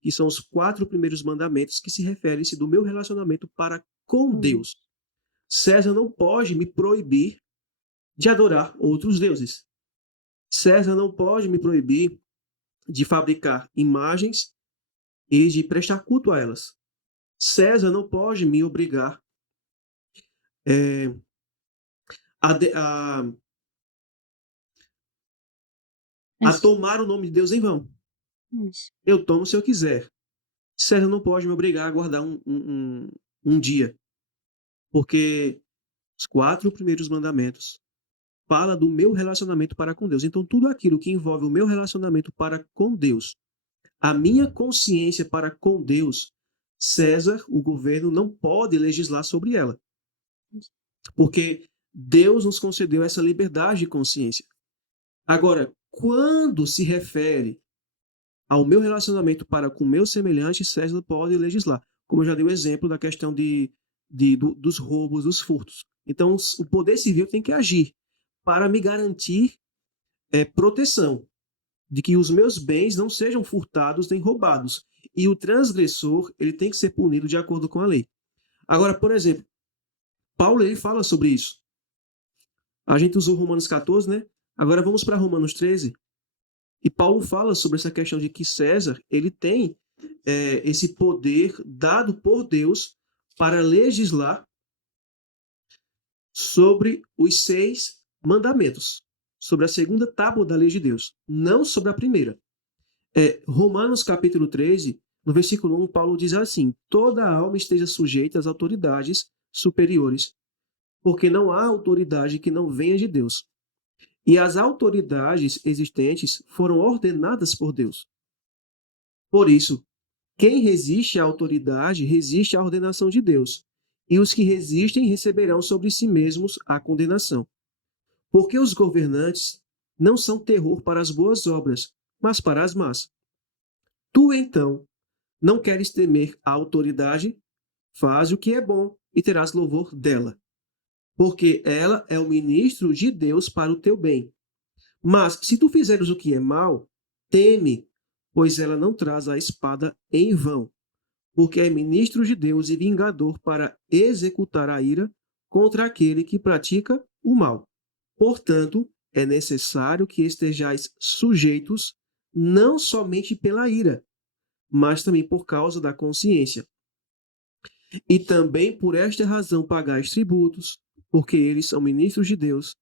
que são os 4 primeiros mandamentos que se referem-se do meu relacionamento para com Deus. César não pode me proibir de adorar outros deuses. César não pode me proibir de fabricar imagens e de prestar culto a elas. César não pode me obrigar é, a tomar o nome de Deus em vão. Eu tomo se eu quiser. César não pode me obrigar a guardar um dia, porque os 4 primeiros mandamentos fala do meu relacionamento para com Deus. Então, tudo aquilo que envolve o meu relacionamento para com Deus, a minha consciência para com Deus, César, o governo, não pode legislar sobre ela. Porque Deus nos concedeu essa liberdade de consciência. Agora, quando se refere ao meu relacionamento para com o meu semelhante, César pode legislar. Como eu já dei o exemplo da questão dos roubos, dos furtos. Então, o poder civil tem que agir para me garantir proteção, de que os meus bens não sejam furtados nem roubados. E o transgressor, ele tem que ser punido de acordo com a lei. Agora, por exemplo, Paulo, ele fala sobre isso. A gente usou Romanos 14, né? Agora vamos para Romanos 13. E Paulo fala sobre essa questão de que César, ele tem esse poder dado por Deus para legislar sobre os 6 mandamentos, sobre a segunda tábua da lei de Deus, não sobre a primeira. Romanos capítulo 13, no versículo 1, Paulo diz assim: toda alma esteja sujeita às autoridades superiores, porque não há autoridade que não venha de Deus. E as autoridades existentes foram ordenadas por Deus. Por isso, quem resiste à autoridade resiste à ordenação de Deus, e os que resistem receberão sobre si mesmos a condenação. Porque os governantes não são terror para as boas obras, mas para as más. Tu, então, não queres temer a autoridade? Faz o que é bom e terás louvor dela, porque ela é o ministro de Deus para o teu bem. Mas, se tu fizeres o que é mal, teme, pois ela não traz a espada em vão, porque é ministro de Deus e vingador para executar a ira contra aquele que pratica o mal. Portanto, é necessário que estejais sujeitos não somente pela ira, mas também por causa da consciência. E também por esta razão pagais tributos, porque eles são ministros de Deus,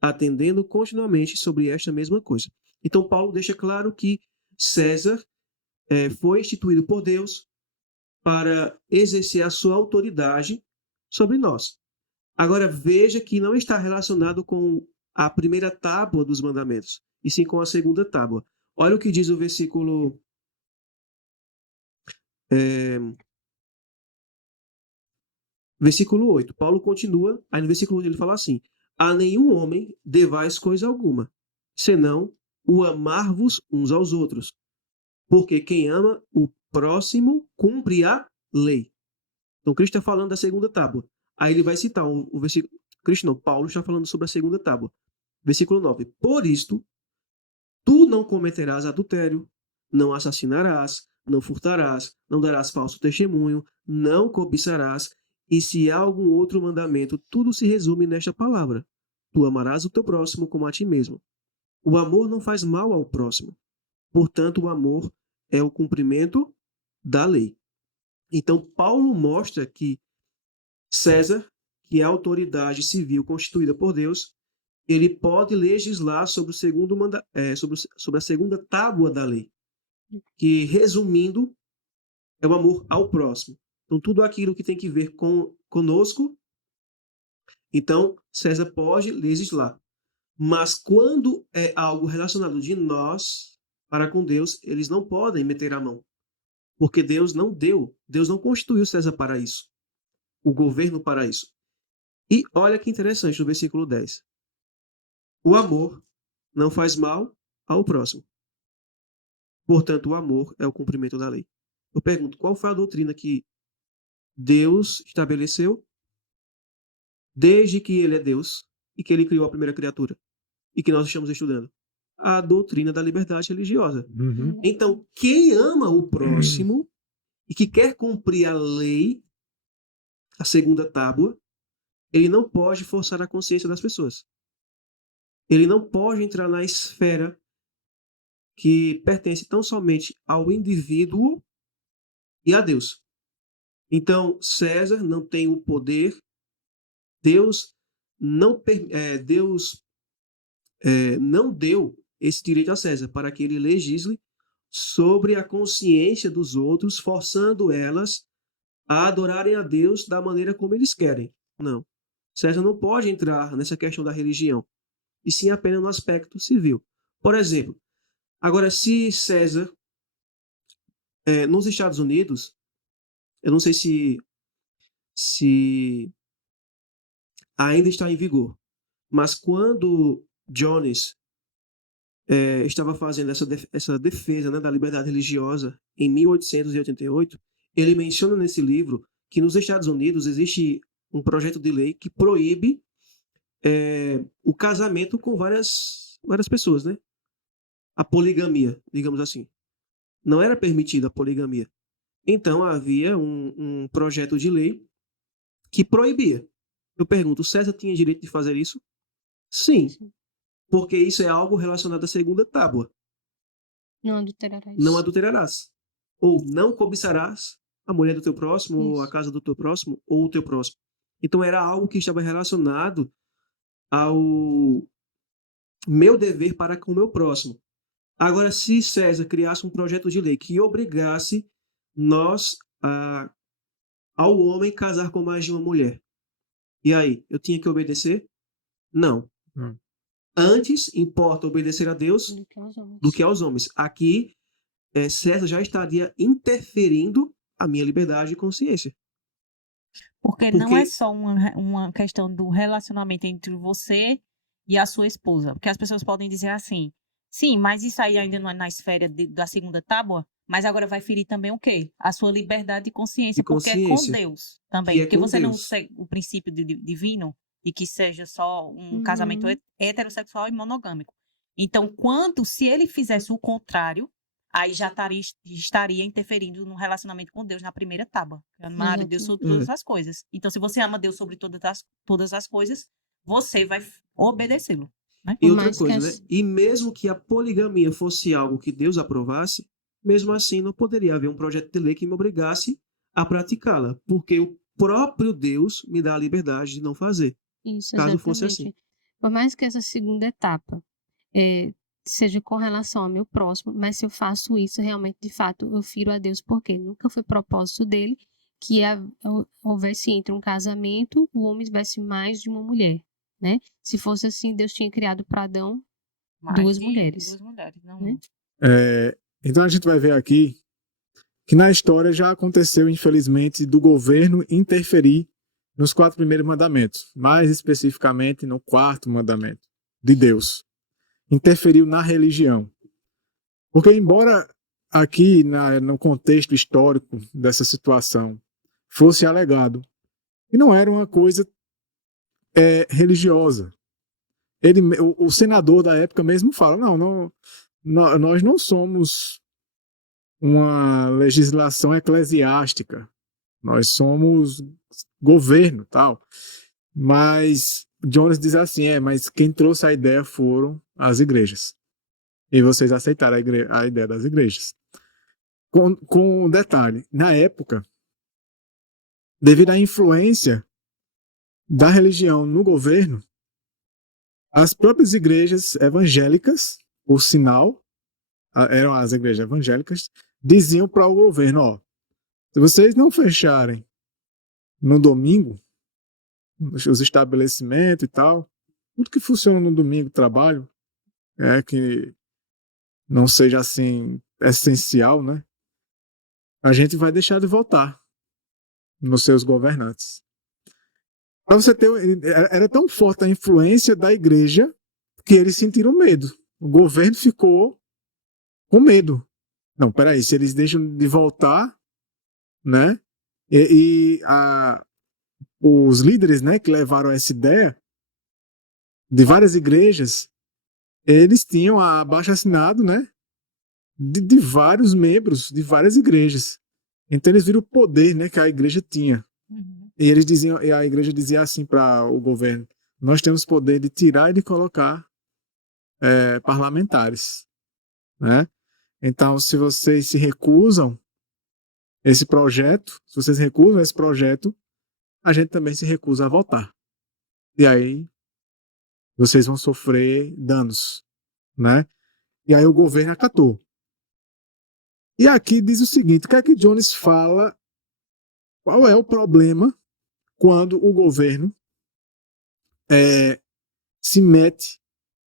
atendendo continuamente sobre esta mesma coisa. Então, Paulo deixa claro que César foi instituído por Deus para exercer a sua autoridade sobre nós. Agora, veja que não está relacionado com a primeira tábua dos mandamentos, e sim com a segunda tábua. Olha o que diz o versículo... Versículo 8. Paulo continua, aí no versículo 8 ele fala assim: a nenhum homem devais coisa alguma, senão o amar-vos uns aos outros, porque quem ama o próximo cumpre a lei. Então, Cristo está falando da segunda tábua. Aí ele vai citar o versículo... Cristo não, Paulo está falando sobre a segunda tábua. Versículo 9. Por isto, tu não cometerás adultério, não assassinarás, não furtarás, não darás falso testemunho, não cobiçarás, e se há algum outro mandamento, tudo se resume nesta palavra: tu amarás o teu próximo como a ti mesmo. O amor não faz mal ao próximo. Portanto, o amor é o cumprimento da lei. Então, Paulo mostra que César, que é a autoridade civil constituída por Deus, ele pode legislar sobre, sobre a segunda tábua da lei, que, resumindo, é o amor ao próximo. Então, tudo aquilo que tem que ver conosco, então, César pode legislar. Mas quando é algo relacionado de nós para com Deus, eles não podem meter a mão. Porque Deus não deu, Deus não constituiu César para isso, o governo para isso. E olha que interessante no versículo 10. O amor não faz mal ao próximo. Portanto, o amor é o cumprimento da lei. Eu pergunto, qual foi a doutrina que Deus estabeleceu desde que ele é Deus e que ele criou a primeira criatura e que nós estamos estudando? A doutrina da liberdade religiosa. Uhum. Então, quem ama o próximo e que quer cumprir a lei, a segunda tábua, ele não pode forçar a consciência das pessoas. ele não pode entrar na esfera que pertence tão somente ao indivíduo e a Deus. Então, César não tem o poder, Deus Deus não deu esse direito a César para que ele legisle sobre a consciência dos outros, forçando elas a adorarem a Deus da maneira como eles querem. Não. César não pode entrar nessa questão da religião, e sim apenas no aspecto civil. Por exemplo, agora, se César, nos Estados Unidos, eu não sei se ainda está em vigor, mas quando Jones estava fazendo essa defesa, né, da liberdade religiosa em 1888, ele menciona nesse livro que nos Estados Unidos existe um projeto de lei que proíbe o casamento com várias pessoas, né? A poligamia, digamos assim. Não era permitida a poligamia. Então havia um projeto de lei que proibia. Eu pergunto, César tinha direito de fazer isso? Sim, porque isso é algo relacionado à segunda tábua. Não adulterarás. Não adulterarás. Ou não cobiçarás a mulher do teu próximo, ou a Isso. casa do teu próximo, ou o teu próximo. Então era algo que estava relacionado ao meu dever para com o meu próximo. Agora, se César criasse um projeto de lei que obrigasse ao homem casar com mais de uma mulher, e aí, eu tinha que obedecer? Não. Antes, importa obedecer a Deus Do que aos homens. do que aos homens. Aqui, César já estaria interferindo a minha liberdade de consciência. Porque não é só uma questão do relacionamento entre você e a sua esposa. Porque as pessoas podem dizer assim, sim, mas isso aí ainda não é na esfera da segunda tábua, mas agora vai ferir também o quê? A sua liberdade de consciência, porque é com Deus também. Porque você não segue o princípio divino de que seja só um casamento heterossexual e monogâmico. Então, se ele fizesse o contrário, aí já estaria interferindo no relacionamento com Deus na primeira tábua. Amar Deus sobre todas as coisas. Então, se você ama Deus sobre todas as coisas, você vai obedecê-lo. Né? E outra coisa, né? E mesmo que a poligamia fosse algo que Deus aprovasse, mesmo assim não poderia haver um projeto de lei que me obrigasse a praticá-la, porque o próprio Deus me dá a liberdade de não fazer. Isso, caso exatamente. fosse assim. Por mais que essa segunda etapa seja com relação ao meu próximo, mas se eu faço isso, realmente, de fato, eu firo a Deus, porque nunca foi propósito dele que houvesse entre um casamento, o homem tivesse mais de uma mulher, né? Se fosse assim, Deus tinha criado para Adão duas mulheres. Não, né? Então a gente vai ver aqui que na história já aconteceu, infelizmente, do governo interferir nos 4 primeiros mandamentos, mais especificamente no 4º mandamento de Deus. Interferiu na religião. Porque embora aqui no contexto histórico dessa situação fosse alegado que não era uma coisa religiosa. O senador da época mesmo fala, nós não somos uma legislação eclesiástica, nós somos governo, tal. Mas Jones diz assim, mas quem trouxe a ideia foram as igrejas. E vocês aceitaram a ideia das igrejas. Com um detalhe, na época, devido à influência da religião no governo, as próprias igrejas evangélicas, por sinal, eram as igrejas evangélicas, diziam para o governo, se vocês não fecharem no domingo, os estabelecimentos e tal, tudo que funciona no domingo, trabalho, que não seja assim essencial, né? A gente vai deixar de votar nos seus governantes. Para você ter, era tão forte a influência da igreja que eles sentiram medo. O governo ficou com medo. Não, peraí, se eles deixam de votar, né? Os líderes, né, que levaram essa ideia de várias igrejas, eles tinham abaixo-assinado, né, de vários membros de várias igrejas. Então eles viram o poder, né, que a igreja tinha. E a igreja dizia assim para o governo: nós temos poder de tirar e de colocar parlamentares, né? Então, se vocês se recusam esse projeto, se vocês recusam esse projeto, a gente também se recusa a votar. E aí vocês vão sofrer danos, né? E aí o governo acatou. E aqui diz o seguinte, o que é que Jones fala, qual é o problema quando o governo se mete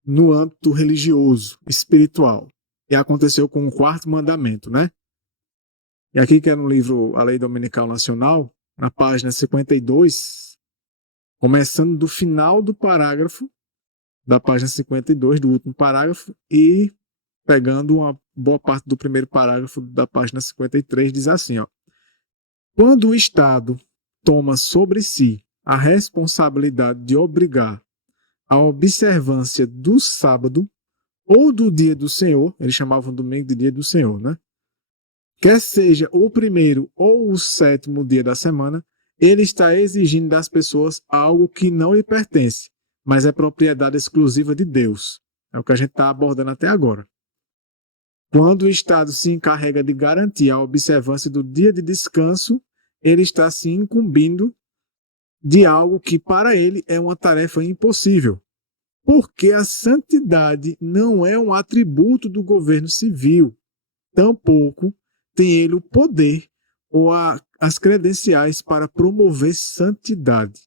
no âmbito religioso, espiritual. E aconteceu com o quarto mandamento, né? E aqui que é no livro A Lei Dominical Nacional, na página 52, começando do final do parágrafo, da página 52, do último parágrafo, e pegando uma boa parte do primeiro parágrafo da página 53, diz assim, ó. Quando o Estado toma sobre si a responsabilidade de obrigar a observância do sábado ou do dia do Senhor, eles chamavam domingo de dia do Senhor, né? Quer seja o primeiro ou o sétimo dia da semana, ele está exigindo das pessoas algo que não lhe pertence, mas é propriedade exclusiva de Deus. É o que a gente está abordando até agora. Quando o Estado se encarrega de garantir a observância do dia de descanso, ele está se incumbindo de algo que para ele é uma tarefa impossível, porque a santidade não é um atributo do governo civil, tampouco tem ele o poder ou as credenciais para promover santidade.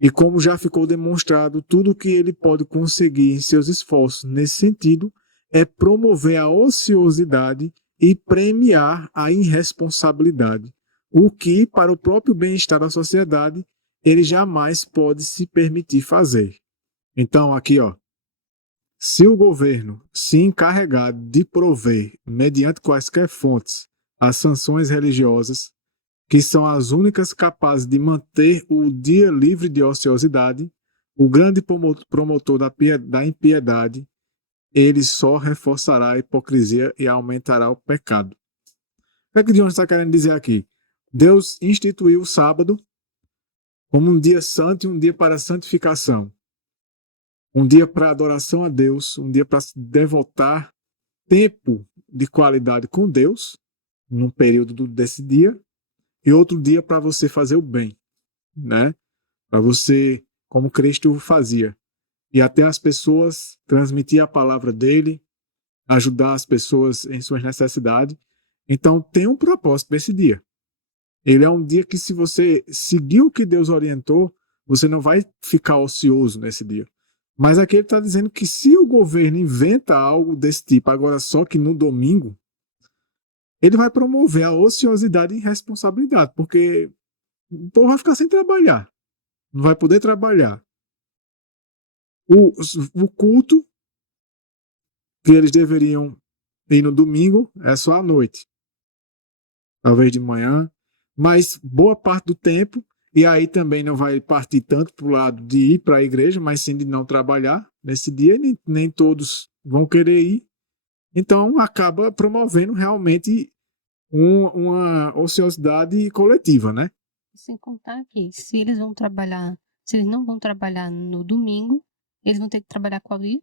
E como já ficou demonstrado, tudo o que ele pode conseguir em seus esforços nesse sentido é promover a ociosidade e premiar a irresponsabilidade, o que, para o próprio bem-estar da sociedade, ele jamais pode se permitir fazer. Então, aqui, ó, se o governo se encarregar de prover, mediante quaisquer fontes, as sanções religiosas, que são as únicas capazes de manter o dia livre de ociosidade, o grande promotor da impiedade, ele só reforçará a hipocrisia e aumentará o pecado. O que é que Jones está querendo dizer aqui? Deus instituiu o sábado como um dia santo e um dia para santificação. Um dia para adoração a Deus, um dia para devotar tempo de qualidade com Deus, num período desse dia, e outro dia para você fazer o bem, né? Para você, como Cristo fazia, e até as pessoas transmitir a palavra dele, ajudar as pessoas em suas necessidades. Então, tem um propósito desse dia. Ele é um dia que, se você seguir o que Deus orientou, você não vai ficar ocioso nesse dia. Mas aqui ele está dizendo que se o governo inventa algo desse tipo, agora só que no domingo, ele vai promover a ociosidade e irresponsabilidade, porque o povo vai ficar sem trabalhar, não vai poder trabalhar. O culto que eles deveriam ir no domingo é só à noite, talvez de manhã, mas boa parte do tempo, e aí também não vai partir tanto para o lado de ir para a igreja, mas sim de não trabalhar nesse dia, nem todos vão querer ir, então acaba promovendo realmente uma ociosidade coletiva, né? Sem contar que se eles não vão trabalhar no domingo, eles vão ter que trabalhar qual dia?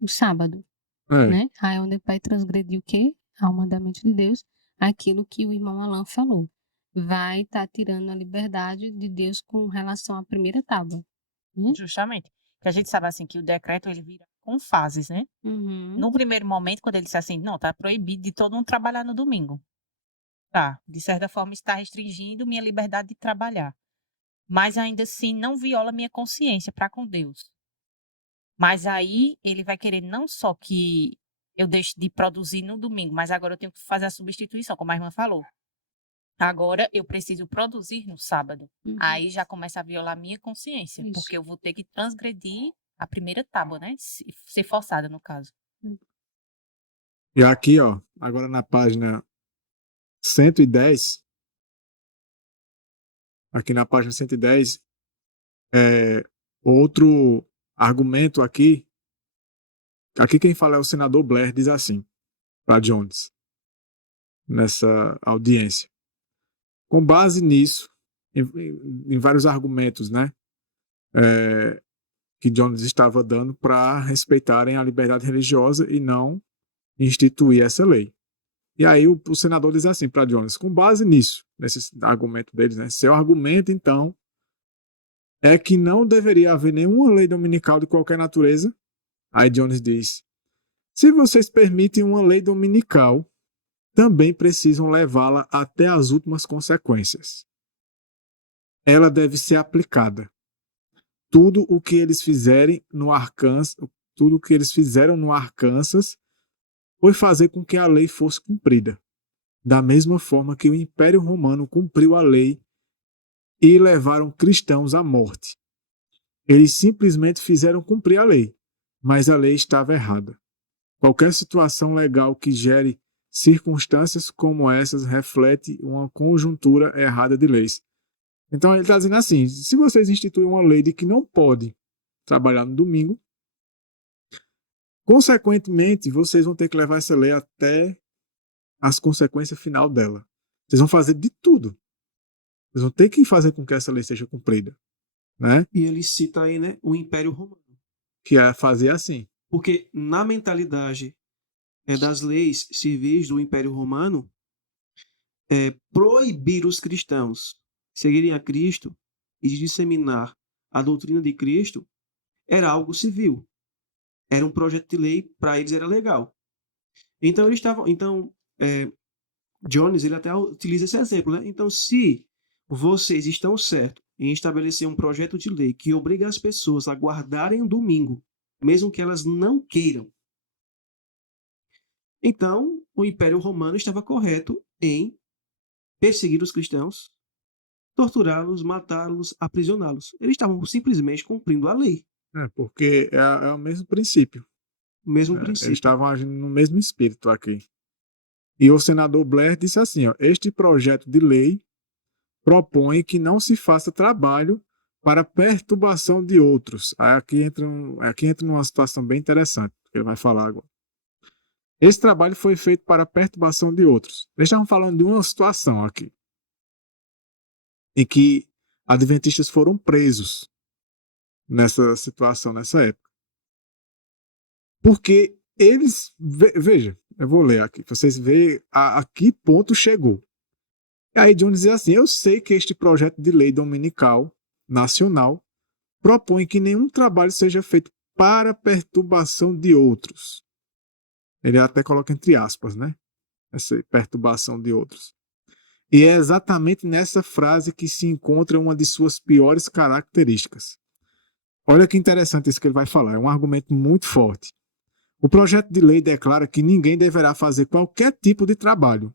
O sábado, né? Aí é onde vai transgredir o quê? Ao mandamento de Deus, aquilo que o irmão Alan falou. Vai estar tirando a liberdade de Deus com relação à primeira tábua. Né? Justamente. Porque a gente sabe assim que o decreto ele vira com fases, né? Uhum. No primeiro momento, quando ele disse assim, não, tá proibido de todo mundo trabalhar no domingo. Tá, de certa forma está restringindo minha liberdade de trabalhar. Mas ainda assim não viola minha consciência para com Deus. Mas aí ele vai querer não só que eu deixe de produzir no domingo, mas agora eu tenho que fazer a substituição, como a irmã falou. Agora eu preciso produzir no sábado. Uhum. Aí já começa a violar minha consciência, Isso. porque eu vou ter que transgredir a primeira tábua, né? Ser forçada, no caso. E aqui, ó, agora na página 110, aqui na página 110, outro argumento aqui quem fala é o senador Blair, diz assim, para Jones, nessa audiência. Com base nisso, em vários argumentos, né? que Jones estava dando para respeitarem a liberdade religiosa e não instituir essa lei. E aí o senador diz assim para Jones, com base nisso, nesse argumento deles, né? Seu argumento, então, é que não deveria haver nenhuma lei dominical de qualquer natureza. Aí Jones diz, se vocês permitem uma lei dominical, também precisam levá-la até as últimas consequências. Ela deve ser aplicada. Tudo o que eles fizerem no Arkansas, tudo o que eles fizeram no Arkansas foi fazer com que a lei fosse cumprida, da mesma forma que o Império Romano cumpriu a lei e levaram cristãos à morte. Eles simplesmente fizeram cumprir a lei, mas a lei estava errada. Qualquer situação legal que gere circunstâncias como essas reflete uma conjuntura errada de leis. Então ele está dizendo assim, se vocês instituem uma lei de que não pode trabalhar no domingo, consequentemente vocês vão ter que levar essa lei até as consequências final dela. Vocês vão fazer de tudo. Vocês vão ter que fazer com que essa lei seja cumprida, né? E ele cita aí, né, o Império Romano. Que é fazer assim. Porque na mentalidade das leis civis do Império Romano, proibir os cristãos seguirem a Cristo e de disseminar a doutrina de Cristo era algo civil. Era um projeto de lei, para eles era legal. Então eles estavam, Jones, ele até utiliza esse exemplo, né? Então, se vocês estão certos em estabelecer um projeto de lei que obriga as pessoas a guardarem o domingo, mesmo que elas não queiram, então o Império Romano estava correto em perseguir os cristãos, torturá-los, matá-los, aprisioná-los. Eles estavam simplesmente cumprindo a lei. Porque é o mesmo princípio. O mesmo Eles princípio. estavam agindo no mesmo espírito aqui. E o senador Blair disse assim, este projeto de lei propõe que não se faça trabalho para perturbação de outros. Aqui entra numa situação bem interessante, que ele vai falar agora. Esse trabalho foi feito para perturbação de outros. Eles estavam falando de uma situação aqui, em que adventistas foram presos nessa situação, nessa época. Porque eles, veja, eu vou ler aqui, para vocês verem a que ponto chegou. E aí Jones diz assim, eu sei que este projeto de lei dominical nacional propõe que nenhum trabalho seja feito para perturbação de outros. Ele até coloca entre aspas, né? Essa perturbação de outros. E é exatamente nessa frase que se encontra uma de suas piores características. Olha que interessante isso que ele vai falar, é um argumento muito forte. O projeto de lei declara que ninguém deverá fazer qualquer tipo de trabalho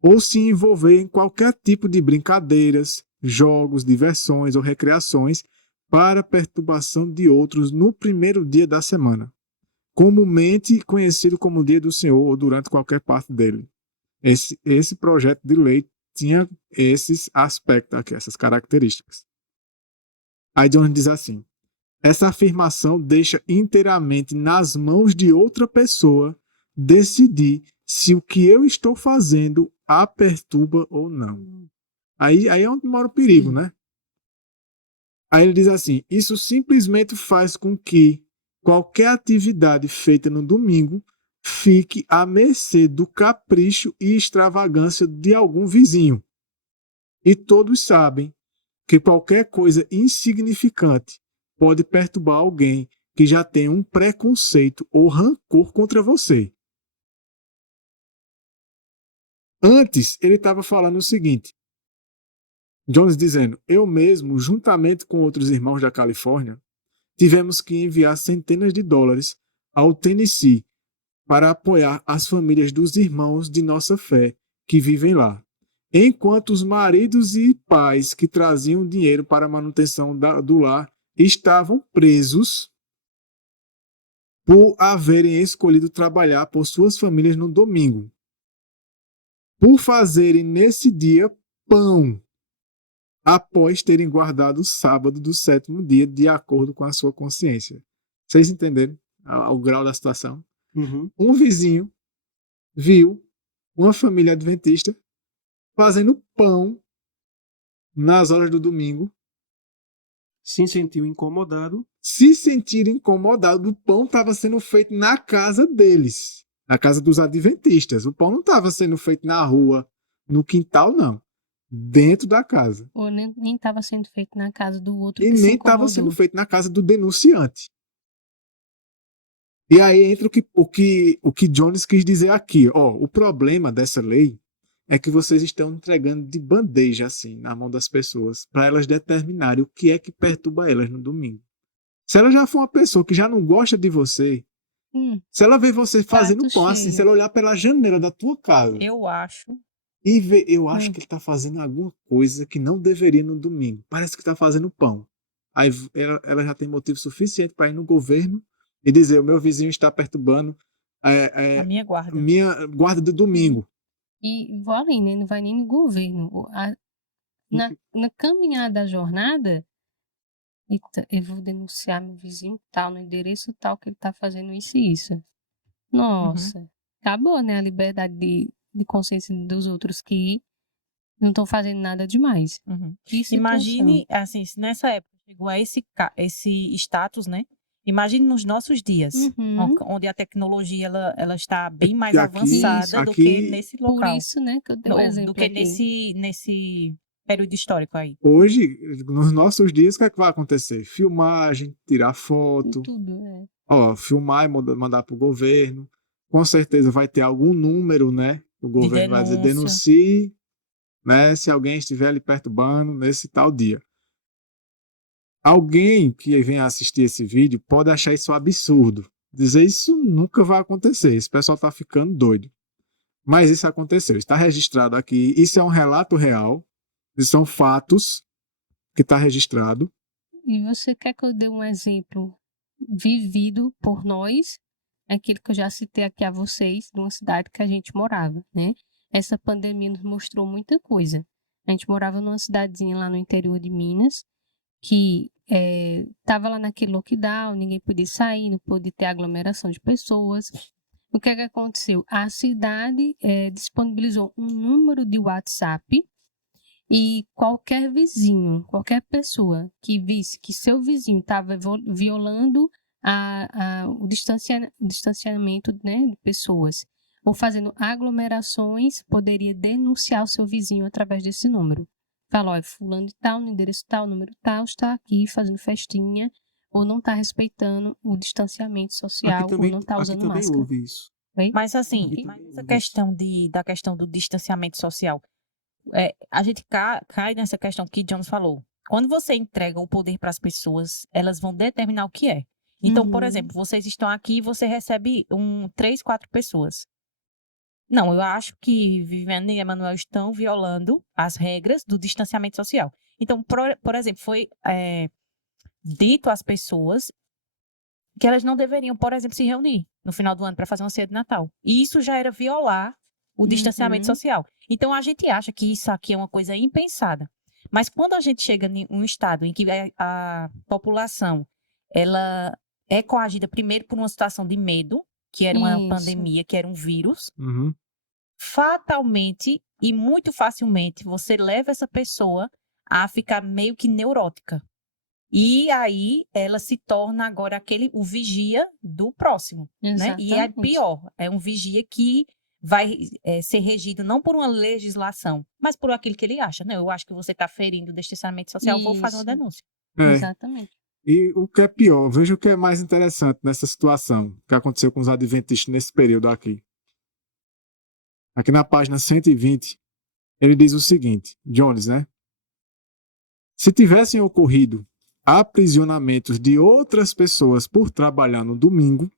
ou se envolver em qualquer tipo de brincadeiras, jogos, diversões ou recreações para perturbação de outros no primeiro dia da semana, comumente conhecido como Dia do Senhor ou durante qualquer parte dele. Esse projeto de lei tinha esses aspectos aqui, essas características. Aí Jones diz assim, essa afirmação deixa inteiramente nas mãos de outra pessoa decidir se o que eu estou fazendo a perturba ou não. Aí é onde mora o perigo, né? Aí ele diz assim, isso simplesmente faz com que qualquer atividade feita no domingo fique à mercê do capricho e extravagância de algum vizinho. E todos sabem que qualquer coisa insignificante pode perturbar alguém que já tem um preconceito ou rancor contra você. Antes, ele estava falando o seguinte, Jones dizendo, eu mesmo, juntamente com outros irmãos da Califórnia, tivemos que enviar centenas de dólares ao Tennessee para apoiar as famílias dos irmãos de nossa fé que vivem lá, enquanto os maridos e pais que traziam dinheiro para a manutenção do lar estavam presos por haverem escolhido trabalhar por suas famílias no domingo, por fazerem nesse dia pão, após terem guardado o sábado do 7º dia de acordo com a sua consciência. Vocês entenderam o grau da situação? Uhum. Um vizinho viu uma família adventista fazendo pão nas horas do domingo, se sentiu incomodado. Se sentiram incomodados, o pão estava sendo feito na casa deles, na casa dos adventistas. O pão não estava sendo feito na rua, no quintal, não. Dentro da casa. Ou nem estava sendo feito na casa do outro E que se nem estava sendo incomodou. feito na casa do denunciante. E aí entra o que Jones quis dizer aqui. Ó, o problema dessa lei é que vocês estão entregando de bandeja, assim, na mão das pessoas, para elas determinarem o que é que perturba elas no domingo. Se ela já for uma pessoa que já não gosta de você, se ela vê você fazendo Prato pão assim, cheio. se ela olhar pela janela da tua casa Eu acho. e ver, eu acho que ele tá fazendo alguma coisa que não deveria no domingo. Parece que tá fazendo pão. Aí ela já tem motivo suficiente para ir no governo e dizer: o meu vizinho está perturbando A minha guarda. minha guarda do domingo. E vou além, né? Não vai nem no governo. Na caminhada da jornada, eita, eu vou denunciar meu vizinho tal, no endereço tal, que ele tá fazendo isso e isso. Nossa, acabou, né? A liberdade de consciência dos outros que não estão fazendo nada demais. Que situação. Imagine, assim, se nessa época chegou a esse status, né? Imagine nos nossos dias, onde a tecnologia ela está bem mais Porque aqui- avançada do aqui- que nesse Por local. isso, né, que eu dei o Ou exemplo do que aqui. nesse período histórico aí. Hoje, nos nossos dias, o que é que vai acontecer? Filmagem, tirar foto, Tudo, é. filmar e mandar para o governo. Com certeza vai ter algum número, né? O governo vai dizer: denúncia. denuncie, né? Se alguém estiver lhe perturbando nesse tal dia. Alguém que venha assistir esse vídeo pode achar isso absurdo. Dizer: isso nunca vai acontecer. Esse pessoal está ficando doido. Mas isso aconteceu. Está registrado aqui. Isso é um relato real. Isso são fatos que está registrado. E você quer que eu dê um exemplo vivido por nós? Aquilo que eu já citei aqui a vocês, de uma cidade que a gente morava, né? Essa pandemia nos mostrou muita coisa. A gente morava numa cidadezinha lá no interior de Minas, que estava lá naquele lockdown, ninguém podia sair, não podia ter aglomeração de pessoas. O que é que aconteceu? A cidade disponibilizou um número de WhatsApp e qualquer vizinho, qualquer pessoa que visse que seu vizinho estava violando o distanciamento, né, de pessoas ou fazendo aglomerações, poderia denunciar o seu vizinho através desse número. Fala: olha, fulano de tal, no endereço tal, número tal, está aqui fazendo festinha ou não está respeitando o distanciamento social ou não está usando máscara. Houve isso. Mas assim, Aqui mas também essa houve isso. da questão do distanciamento social, a gente cai nessa questão que Jones falou. Quando você entrega o poder para as pessoas, elas vão determinar o que é. Então, por exemplo, vocês estão aqui e você recebe 3, 4 pessoas. Não, eu acho que Viviane e Emanuel estão violando as regras do distanciamento social. Então, por exemplo, foi dito às pessoas que elas não deveriam, por exemplo, se reunir no final do ano para fazer uma ceia de Natal. E isso já era violar o distanciamento social. Então, a gente acha que isso aqui é uma coisa impensada. Mas quando a gente chega em um estado em que a população ela é coagida primeiro por uma situação de medo, que era uma pandemia, que era um vírus, fatalmente e muito facilmente você leva essa pessoa a ficar meio que neurótica. E aí ela se torna agora o vigia do próximo, né? E é pior, é um vigia que vai ser regido não por uma legislação, mas por aquilo que ele acha, né? Eu acho que você está ferindo o distanciamento social, vou fazer uma denúncia. Exatamente. E o que é pior, veja o que é mais interessante nessa situação que aconteceu com os adventistas nesse período aqui. Aqui na página 120, ele diz o seguinte, Jones, né? Se tivessem ocorrido aprisionamentos de outras pessoas por trabalhar no domingo,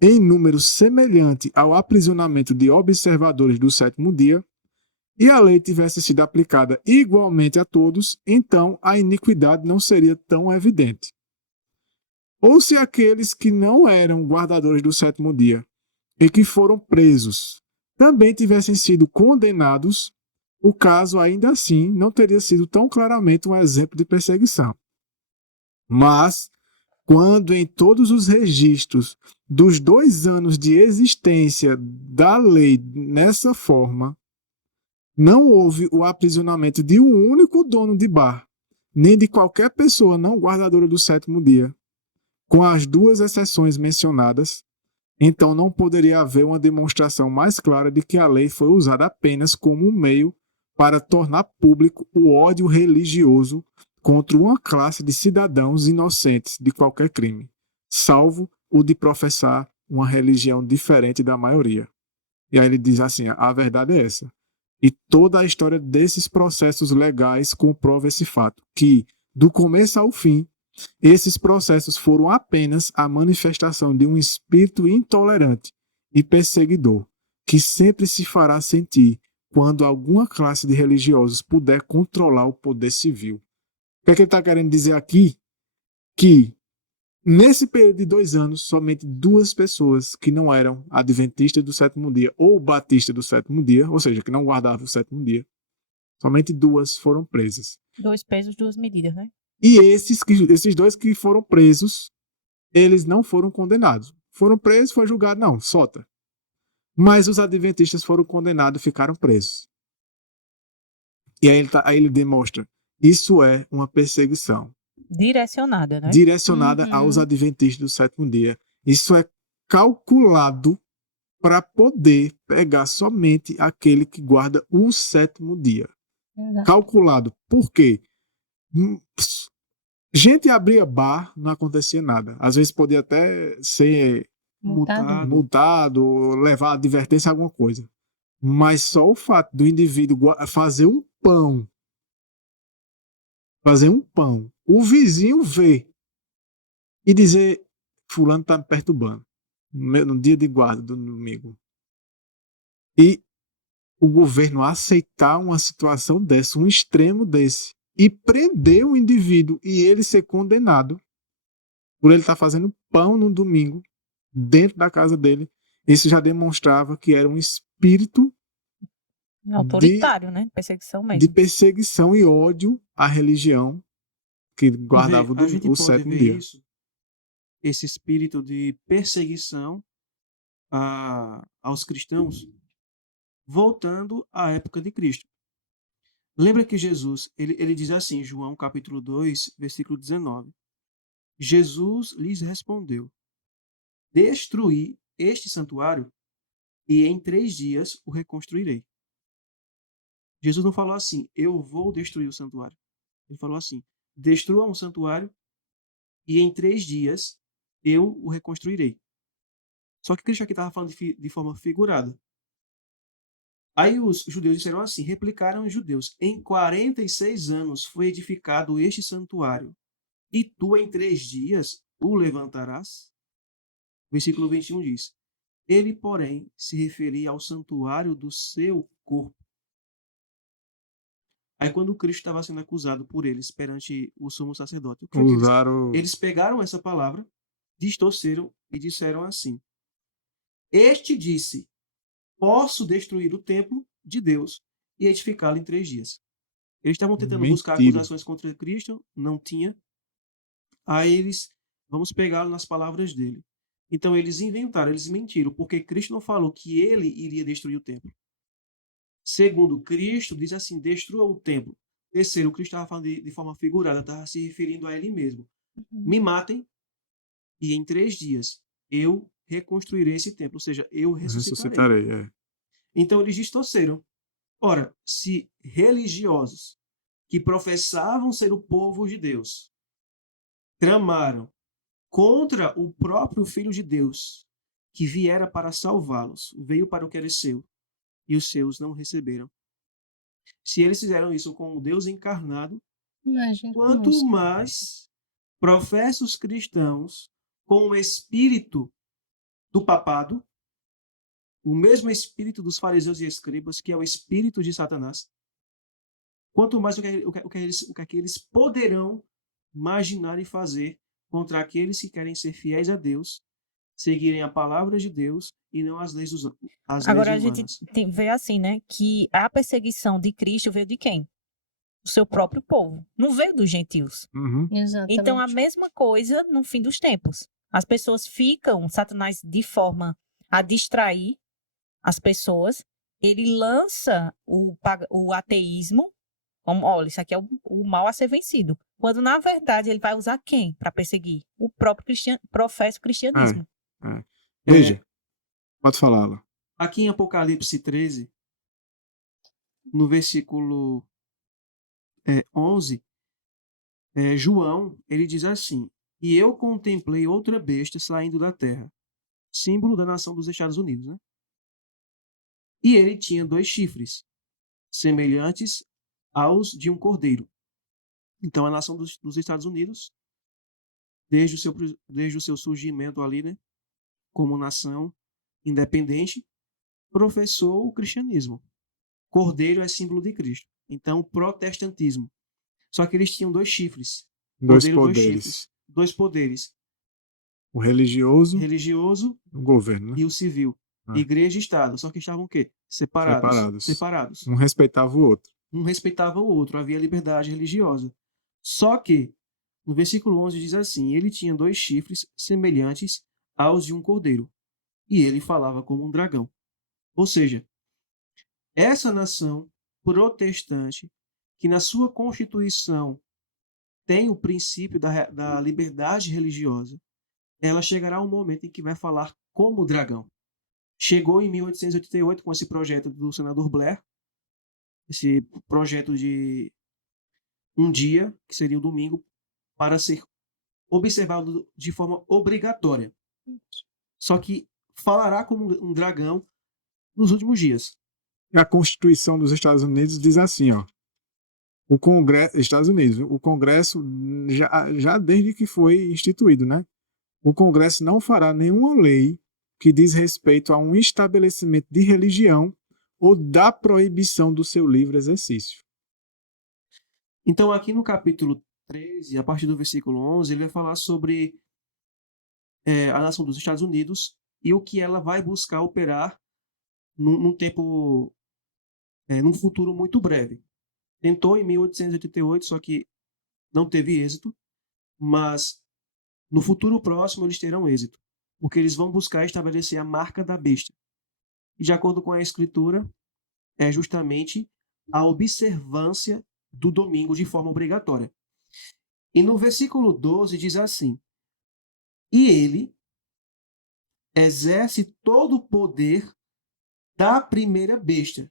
em número semelhante ao aprisionamento de observadores do sétimo dia, e a lei tivesse sido aplicada igualmente a todos, então a iniquidade não seria tão evidente. Ou se aqueles que não eram guardadores do sétimo dia e que foram presos também tivessem sido condenados, o caso ainda assim não teria sido tão claramente um exemplo de perseguição. Mas, quando em todos os registros dos 2 anos de existência da lei nessa forma, não houve o aprisionamento de um único dono de bar, nem de qualquer pessoa não guardadora do sétimo dia, com as duas exceções mencionadas, então não poderia haver uma demonstração mais clara de que a lei foi usada apenas como um meio para tornar público o ódio religioso contra uma classe de cidadãos inocentes de qualquer crime, salvo o de professar uma religião diferente da maioria. E aí ele diz assim, a verdade é essa. E toda a história desses processos legais comprova esse fato, que, do começo ao fim, esses processos foram apenas a manifestação de um espírito intolerante e perseguidor, que sempre se fará sentir quando alguma classe de religiosos puder controlar o poder civil. O que é que ele está querendo dizer aqui? Que, nesse período de 2 anos, somente 2 pessoas que não eram adventistas do sétimo dia ou batistas do sétimo dia, ou seja, que não guardavam o sétimo dia, somente 2 foram presas. 2 pesos, 2 medidas, né? E esses 2 que foram presos, eles não foram condenados. Foram presos, foi julgado, não, solta. Mas os adventistas foram condenados, ficaram presos. E aí ele demonstra, isso é uma perseguição. Direcionada, né? Direcionada aos adventistas do sétimo dia. Isso é calculado para poder pegar somente aquele que guarda o sétimo dia. Calculado. Por quê? Gente abria bar, não acontecia nada. Às vezes podia até ser multado, levar advertência a alguma coisa. Mas só o fato do indivíduo fazer um pão, o vizinho ver e dizer, fulano está me perturbando, no dia de guarda do domingo. E o governo aceitar uma situação dessa, um extremo desse, e prender o indivíduo e ele ser condenado por ele estar fazendo pão no domingo dentro da casa dele, isso já demonstrava que era um espírito autoritário, né? Perseguição mesmo. De perseguição e ódio à religião que guardava o sétimo dia. Isso, esse espírito de perseguição aos cristãos, voltando à época de Cristo. Lembra que Jesus, ele diz assim, João capítulo 2, versículo 19. Jesus lhes respondeu, destruí este santuário e em 3 dias o reconstruirei. Jesus não falou assim, eu vou destruir o santuário. Ele falou assim, destrua um santuário e em 3 dias eu o reconstruirei. Só que Cristo aqui estava falando de forma figurada. Aí os judeus disseram assim, replicaram os judeus, em 46 anos foi edificado este santuário, e tu em 3 dias o levantarás? Versículo 21 diz, ele, porém, se referia ao santuário do seu corpo. Aí quando Cristo estava sendo acusado por eles perante o sumo sacerdote, o que eles pegaram essa palavra, distorceram e disseram assim, este disse, posso destruir o templo de Deus e edificá-lo em 3 dias. Eles estavam tentando buscar acusações contra Cristo, não tinha. Aí eles, vamos pegá-lo nas palavras dele. Então eles inventaram, eles mentiram, porque Cristo não falou que ele iria destruir o templo. Segundo, Cristo diz assim, destrua o templo. Terceiro, Cristo estava falando de forma figurada, estava se referindo a ele mesmo. Me matem e em 3 dias eu reconstruirei esse templo, ou seja, eu ressuscitarei. Então eles distorceram. Ora, se religiosos que professavam ser o povo de Deus tramaram contra o próprio Filho de Deus, que viera para salvá-los, veio para o que era seu, e os seus não receberam. Se eles fizeram isso com o Deus encarnado, quanto mais professos cristãos com o espírito do papado, o mesmo espírito dos fariseus e escribas, que é o espírito de Satanás, quanto mais o que eles poderão imaginar e fazer contra aqueles que querem ser fiéis a Deus, seguirem a palavra de Deus e não as leis humanas. Agora a gente vê assim, né, que a perseguição de Cristo veio de quem? O seu próprio povo. Não veio dos gentios. Exatamente. Então a mesma coisa no fim dos tempos. As pessoas ficam, Satanás, de forma a distrair as pessoas, ele lança o ateísmo Como, olha, isso aqui é o mal a ser vencido. Quando, na verdade, ele vai usar quem para perseguir? O próprio professa o cristianismo. É. Veja, pode falar, Alan. Aqui em Apocalipse 13, no versículo 11, João, ele diz assim: e eu contemplei outra besta saindo da terra, símbolo da nação dos Estados Unidos, né? E ele tinha 2 chifres, semelhantes aos de um cordeiro. Então, a nação dos Estados Unidos, desde o seu surgimento ali, né, como nação independente, professou o cristianismo. Cordeiro é símbolo de Cristo. Então, protestantismo. Só que eles tinham 2 chifres. Cordeiro, 2 chifres. 2 poderes. O religioso, o o governo, né? e o civil. Igreja e Estado. Só que estavam o quê? Separados. Um respeitava o outro. Um respeitava o outro. Havia liberdade religiosa. Só que, no versículo 11 diz assim: ele tinha 2 chifres semelhantes aos de um cordeiro. E ele falava como um dragão. Ou seja, essa nação protestante, que na sua Constituição tem o princípio da liberdade religiosa, ela chegará um momento em que vai falar como dragão. Chegou em 1888 com esse projeto do senador Blair, esse projeto de um dia, que seria o domingo, para ser observado de forma obrigatória. Só que falará como um dragão nos últimos dias. A Constituição dos Estados Unidos diz assim, ó: o Congresso, Estados Unidos, o Congresso, já desde que foi instituído, né? O Congresso não fará nenhuma lei que diz respeito a um estabelecimento de religião ou da proibição do seu livre exercício. Então, aqui no capítulo 13, a partir do versículo 11, ele vai falar sobre a nação dos Estados Unidos e o que ela vai buscar operar num tempo, num futuro muito breve. Tentou em 1888, só que não teve êxito, mas no futuro próximo eles terão êxito, porque eles vão buscar estabelecer a marca da besta. E de acordo com a Escritura, é justamente a observância do domingo de forma obrigatória. E no versículo 12 diz assim: e ele exerce todo o poder da primeira besta.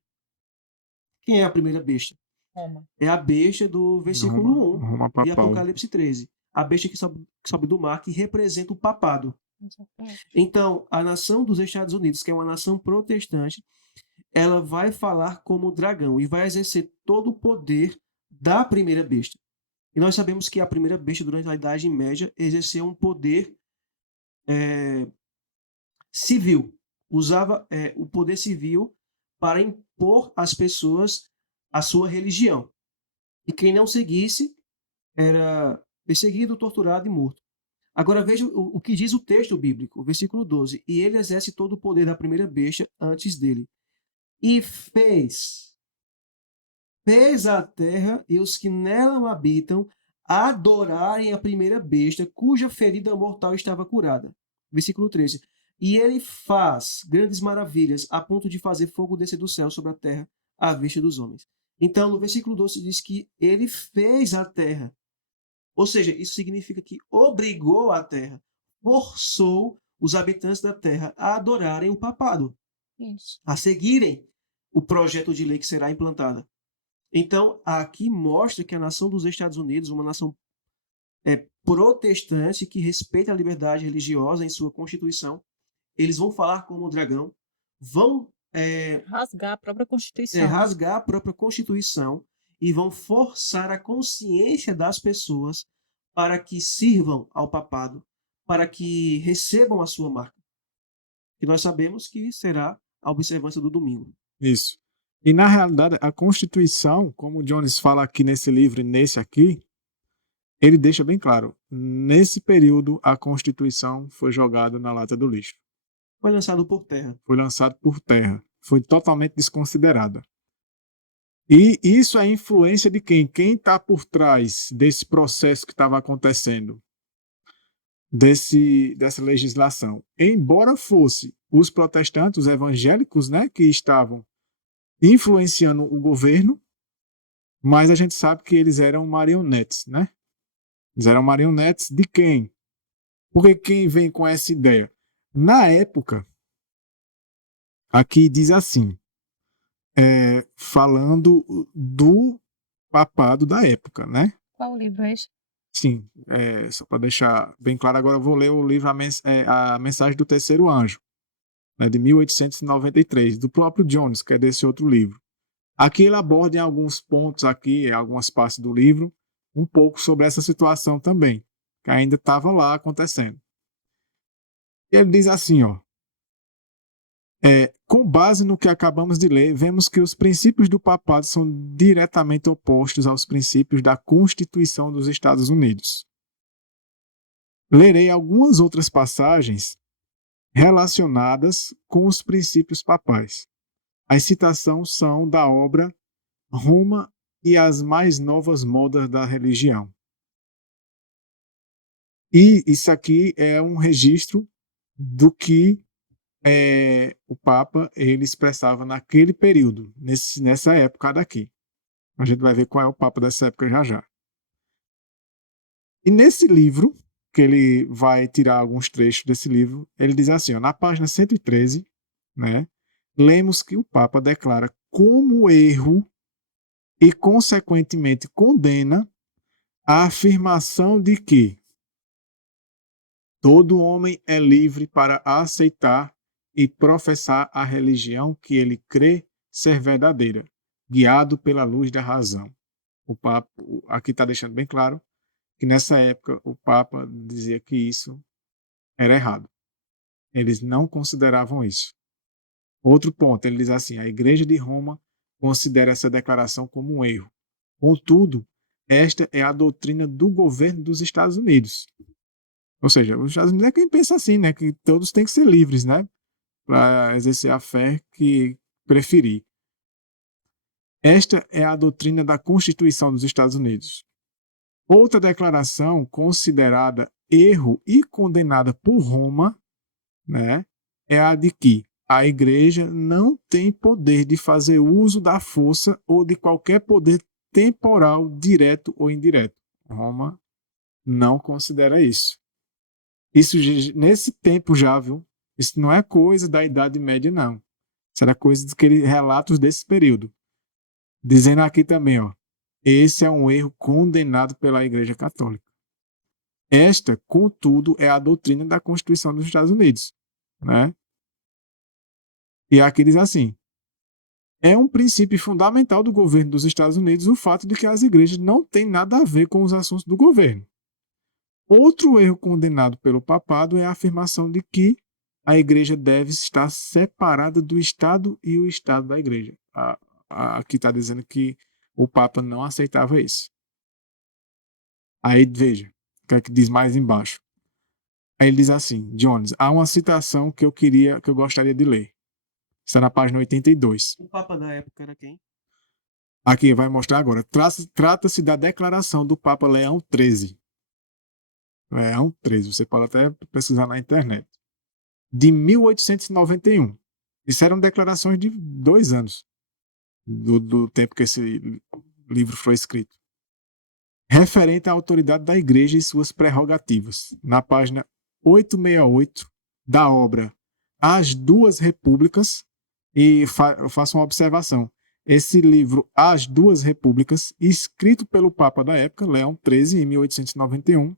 Quem é a primeira besta? Roma. É a besta do versículo 1 Roma de papal. Apocalipse 13. A besta que sobe do mar, que representa o papado. Então, a nação dos Estados Unidos, que é uma nação protestante, ela vai falar como dragão e vai exercer todo o poder da primeira besta. E nós sabemos que a primeira besta, durante a Idade Média, exerceu um poder civil. Usava o poder civil para impor às pessoas a sua religião. E quem não seguisse era perseguido, torturado e morto. Agora veja o que diz o texto bíblico, o versículo 12. E ele exerce todo o poder da primeira besta antes dele. E fez a terra e os que nela habitam adorarem a primeira besta, cuja ferida mortal estava curada. Versículo 13. E ele faz grandes maravilhas, a ponto de fazer fogo descer do céu sobre a terra, à vista dos homens. Então, no versículo 12 diz que ele fez a terra. Ou seja, isso significa que obrigou a terra, forçou os habitantes da terra a adorarem o papado, a seguirem o projeto de lei que será implantado. Então, aqui mostra que a nação dos Estados Unidos, uma nação protestante que respeita a liberdade religiosa em sua Constituição, eles vão falar como o dragão, vão rasgar a própria Constituição. Rasgar a própria Constituição e vão forçar a consciência das pessoas para que sirvam ao papado, para que recebam a sua marca. Que nós sabemos que será a observância do domingo. Isso. E, na realidade, a Constituição, como o Jones fala aqui nesse livro e nesse aqui, ele deixa bem claro, nesse período a Constituição foi jogada na lata do lixo. Foi lançado por terra. Foi lançado por terra. Foi totalmente desconsiderada. E isso é influência de quem? Quem está por trás desse processo que estava acontecendo, dessa legislação? Embora fosse os protestantes, os evangélicos, né, que estavam influenciando o governo, mas a gente sabe que eles eram marionetes, né? Eles eram marionetes de quem? Porque quem vem com essa ideia? Na época, aqui diz assim, falando do papado da época, né? Qual livro é esse? Sim, só para deixar bem claro, agora eu vou ler o livro A Mensagem do Terceiro Anjo, né, de 1893, do próprio Jones, que é desse outro livro. Aqui ele aborda em alguns pontos, aqui, em algumas partes do livro, um pouco sobre essa situação também, que ainda estava lá acontecendo. Ele diz assim, ó, com base no que acabamos de ler, vemos que os princípios do papado são diretamente opostos aos princípios da Constituição dos Estados Unidos. Lerei algumas outras passagens relacionadas com os princípios papais. As citações são da obra Roma e as mais novas modas da religião. E isso aqui é um registro do que o Papa ele expressava naquele período, nessa época daqui. A gente vai ver qual é o Papa dessa época já já. E nesse livro, que ele vai tirar alguns trechos desse livro, ele diz assim, ó, na página 113, né, lemos que o Papa declara como erro e, consequentemente, condena a afirmação de que todo homem é livre para aceitar e professar a religião que ele crê ser verdadeira, guiado pela luz da razão. O Papa aqui está deixando bem claro que nessa época o Papa dizia que isso era errado. Eles não consideravam isso. Outro ponto, ele diz assim, a Igreja de Roma considera essa declaração como um erro. Contudo, esta é a doutrina do governo dos Estados Unidos. Ou seja, os Estados Unidos é quem pensa assim, né? Que todos têm que ser livres, né? Para exercer a fé que preferir. Esta é a doutrina da Constituição dos Estados Unidos. Outra declaração considerada erro e condenada por Roma, né, é a de que a Igreja não tem poder de fazer uso da força ou de qualquer poder temporal, direto ou indireto. Roma não considera isso. Isso nesse tempo já, viu? Isso não é coisa da Idade Média, não. Isso era coisa daqueles relatos desse período. Dizendo aqui também, ó, esse é um erro condenado pela Igreja Católica. Esta, contudo, é a doutrina da Constituição dos Estados Unidos, né? E aqui diz assim, é um princípio fundamental do governo dos Estados Unidos o fato de que as igrejas não têm nada a ver com os assuntos do governo. Outro erro condenado pelo papado é a afirmação de que a igreja deve estar separada do Estado e o Estado da igreja. Aqui está dizendo que o Papa não aceitava isso. Aí veja, o que é que diz mais embaixo. Aí ele diz assim, Jones, há uma citação que eu gostaria de ler. Está na página 82. O Papa da época era quem? Aqui, vai mostrar agora. Trata-se da declaração do Papa Leão XIII. Leão XIII, você pode até pesquisar na internet. De 1891. Isso eram declarações de 2 anos. Do tempo que esse livro foi escrito. Referente à autoridade da Igreja e suas prerrogativas. Na página 868 da obra As Duas Repúblicas, e eu faço uma observação. Esse livro, As Duas Repúblicas, escrito pelo Papa da época, Leão XIII, em 1891,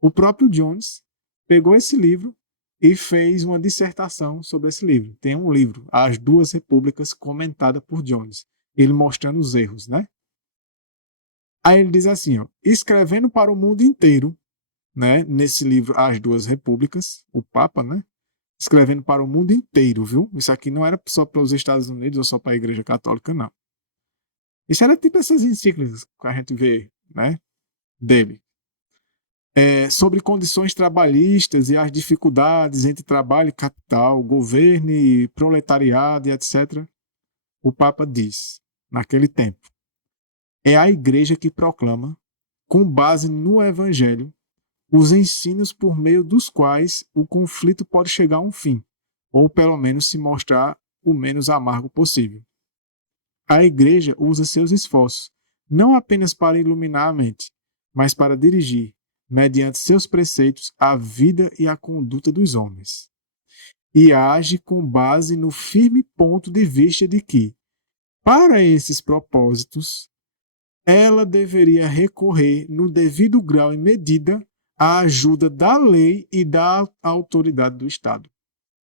o próprio Jones pegou esse livro e fez uma dissertação sobre esse livro. Tem um livro, As Duas Repúblicas, comentada por Jones, ele mostrando os erros, né? Aí ele diz assim, ó, escrevendo para o mundo inteiro, né, nesse livro As Duas Repúblicas, o Papa, né, escrevendo para o mundo inteiro, viu? Isso aqui não era só para os Estados Unidos ou só para a Igreja Católica, não. Isso era tipo essas encíclicas que a gente vê, né, dele. Sobre condições trabalhistas e as dificuldades entre trabalho e capital, governo e proletariado e etc. O Papa diz, naquele tempo, é a Igreja que proclama, com base no Evangelho, os ensinos por meio dos quais o conflito pode chegar a um fim, ou pelo menos se mostrar o menos amargo possível. A Igreja usa seus esforços, não apenas para iluminar a mente, mas para dirigir, mediante seus preceitos, a vida e a conduta dos homens. E age com base no firme ponto de vista de que, para esses propósitos, ela deveria recorrer, no devido grau e medida, à ajuda da lei e da autoridade do Estado.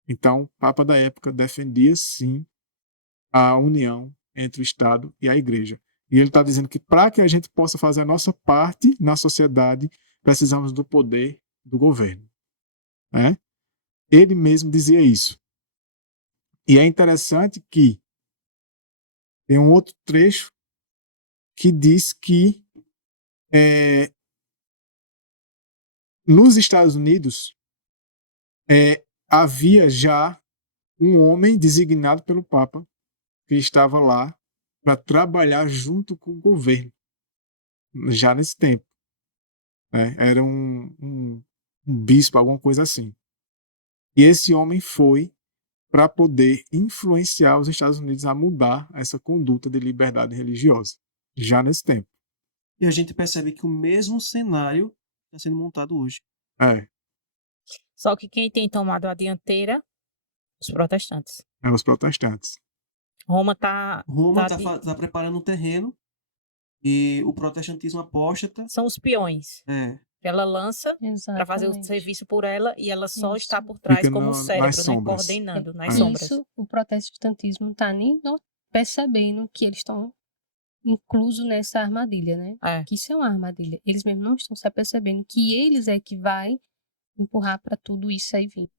Então, o Papa da época defendia, sim, a união entre o Estado e a Igreja. E ele está dizendo que para que a gente possa fazer a nossa parte na sociedade, precisamos do poder do governo. Né? Ele mesmo dizia isso. E é interessante que tem um outro trecho que diz que nos Estados Unidos havia já um homem designado pelo Papa que estava lá para trabalhar junto com o governo, já nesse tempo. Né? Era um bispo, alguma coisa assim. E esse homem foi para poder influenciar os Estados Unidos a mudar essa conduta de liberdade religiosa, já nesse tempo. E a gente percebe que o mesmo cenário está sendo montado hoje. Só que quem tem tomado a dianteira, os protestantes. Os protestantes. Roma está preparando um terreno e o protestantismo apóstata... São os peões. Ela lança para fazer o serviço por ela e ela só está por trás Fica como cérebro, né, sombras. coordenando nas sombras. Isso, o protestantismo não está nem percebendo que eles estão inclusos nessa armadilha, né? Que isso é uma armadilha. Eles mesmos não estão se apercebendo que eles é que vai empurrar para tudo isso aí vir.